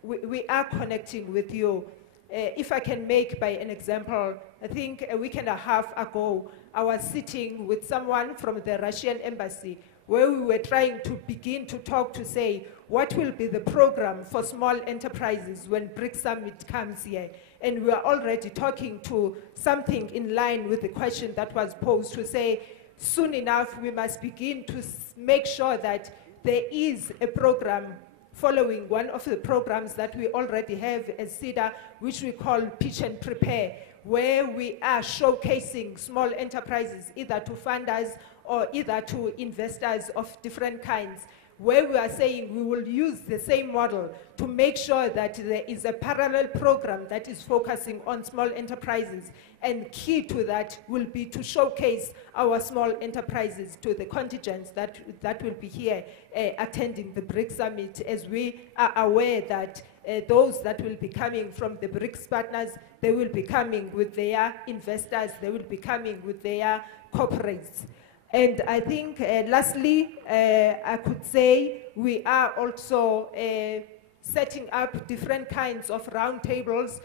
we are connecting with you. If I can make by an example, I think a week and a half ago, I was sitting with someone from the Russian embassy where we were trying to begin to talk to say, what will be the program for small enterprises when BRICS Summit comes here? And we are already talking to something in line with the question that was posed to say, soon enough, we must begin to make sure that there is a program following one of the programs that we already have as SEDA, which we call Pitch and Prepare, where we are showcasing small enterprises either to funders or either to investors of different kinds, where we are saying we will use the same model to make sure that there is a parallel program that is focusing on small enterprises. And key to that will be to showcase our small enterprises to the contingents that will be here attending the BRICS Summit, as we are aware that those that will be coming from the BRICS partners, they will be coming with their investors, they will be coming with their corporates. And I think, lastly, I could say we are also setting up different kinds of roundtables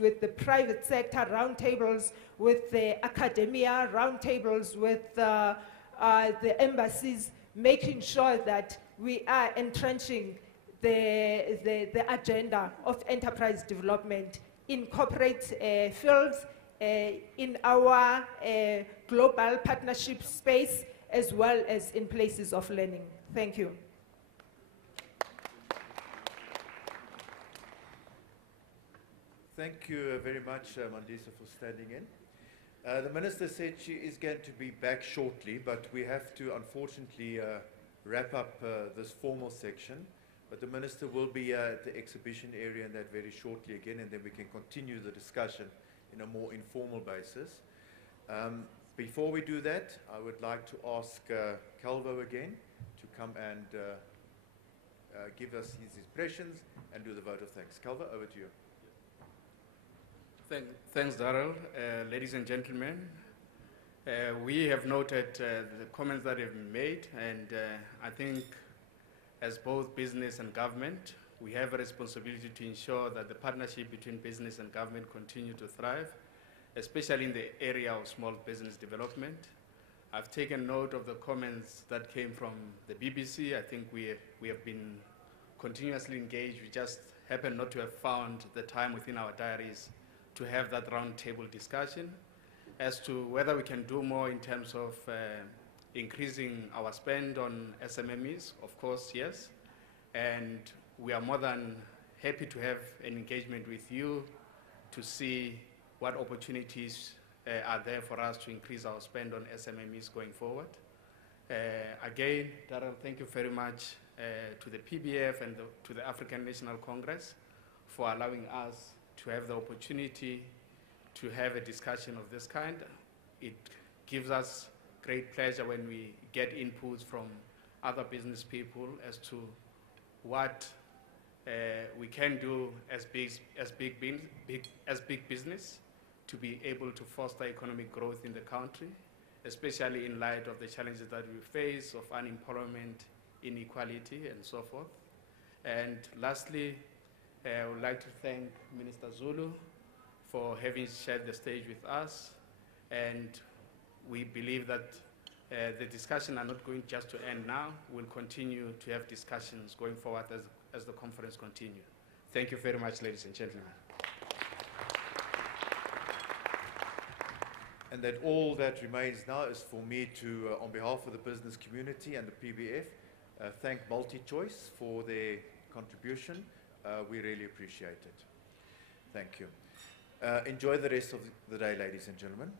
with the private sector, roundtables with the academia, roundtables with the embassies, making sure that we are entrenching the agenda of enterprise development in corporate fields, in our global partnership space, as well as in places of learning. Thank you. Thank you very much, Mandisa, for standing in. The Minister said she is going to be back shortly, but we have to unfortunately wrap up this formal section. But the Minister will be at the exhibition area in that very shortly again, and then we can continue the discussion in a more informal basis. Before we do that, I would like to ask Calvo again to come and give us his impressions and do the vote of thanks. Calvo, over to you. Thanks, Darrell. Ladies and gentlemen, we have noted the comments that have been made, and I think as both business and government, we have a responsibility to ensure that the partnership between business and government continue to thrive, especially in the area of small business development. I've taken note of the comments that came from the BBC. I think we have been continuously engaged. We just happen not to have found the time within our diaries to have that roundtable discussion as to whether we can do more in terms of increasing our spend on SMMEs. Of course, yes. And we are more than happy to have an engagement with you to see what opportunities are there for us to increase our spend on SMMEs going forward. Again, Darrell, thank you very much to the PBF and to the African National Congress for allowing us to have the opportunity to have a discussion of this kind. It gives us great pleasure when we get inputs from other business people as to what we can do as big business to be able to foster economic growth in the country, especially in light of the challenges that we face of unemployment, inequality, and so forth. And lastly, I would like to thank Minister Zulu for having shared the stage with us, and we believe that the discussions are not going just to end now. We'll continue to have discussions going forward as the conference continues. Thank you very much, ladies and gentlemen. And that all that remains now is for me to, on behalf of the business community and the PBF, thank MultiChoice for their contribution. We really appreciate it. Thank you. Enjoy the rest of the day, ladies and gentlemen.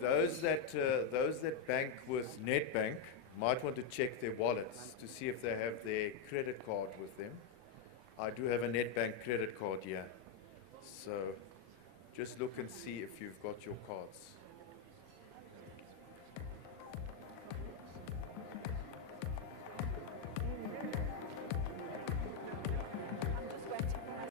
Those that bank with Nedbank might want to check their wallets to see if they have their credit card with them. I do have a Nedbank credit card here, so just look and see if you've got your cards.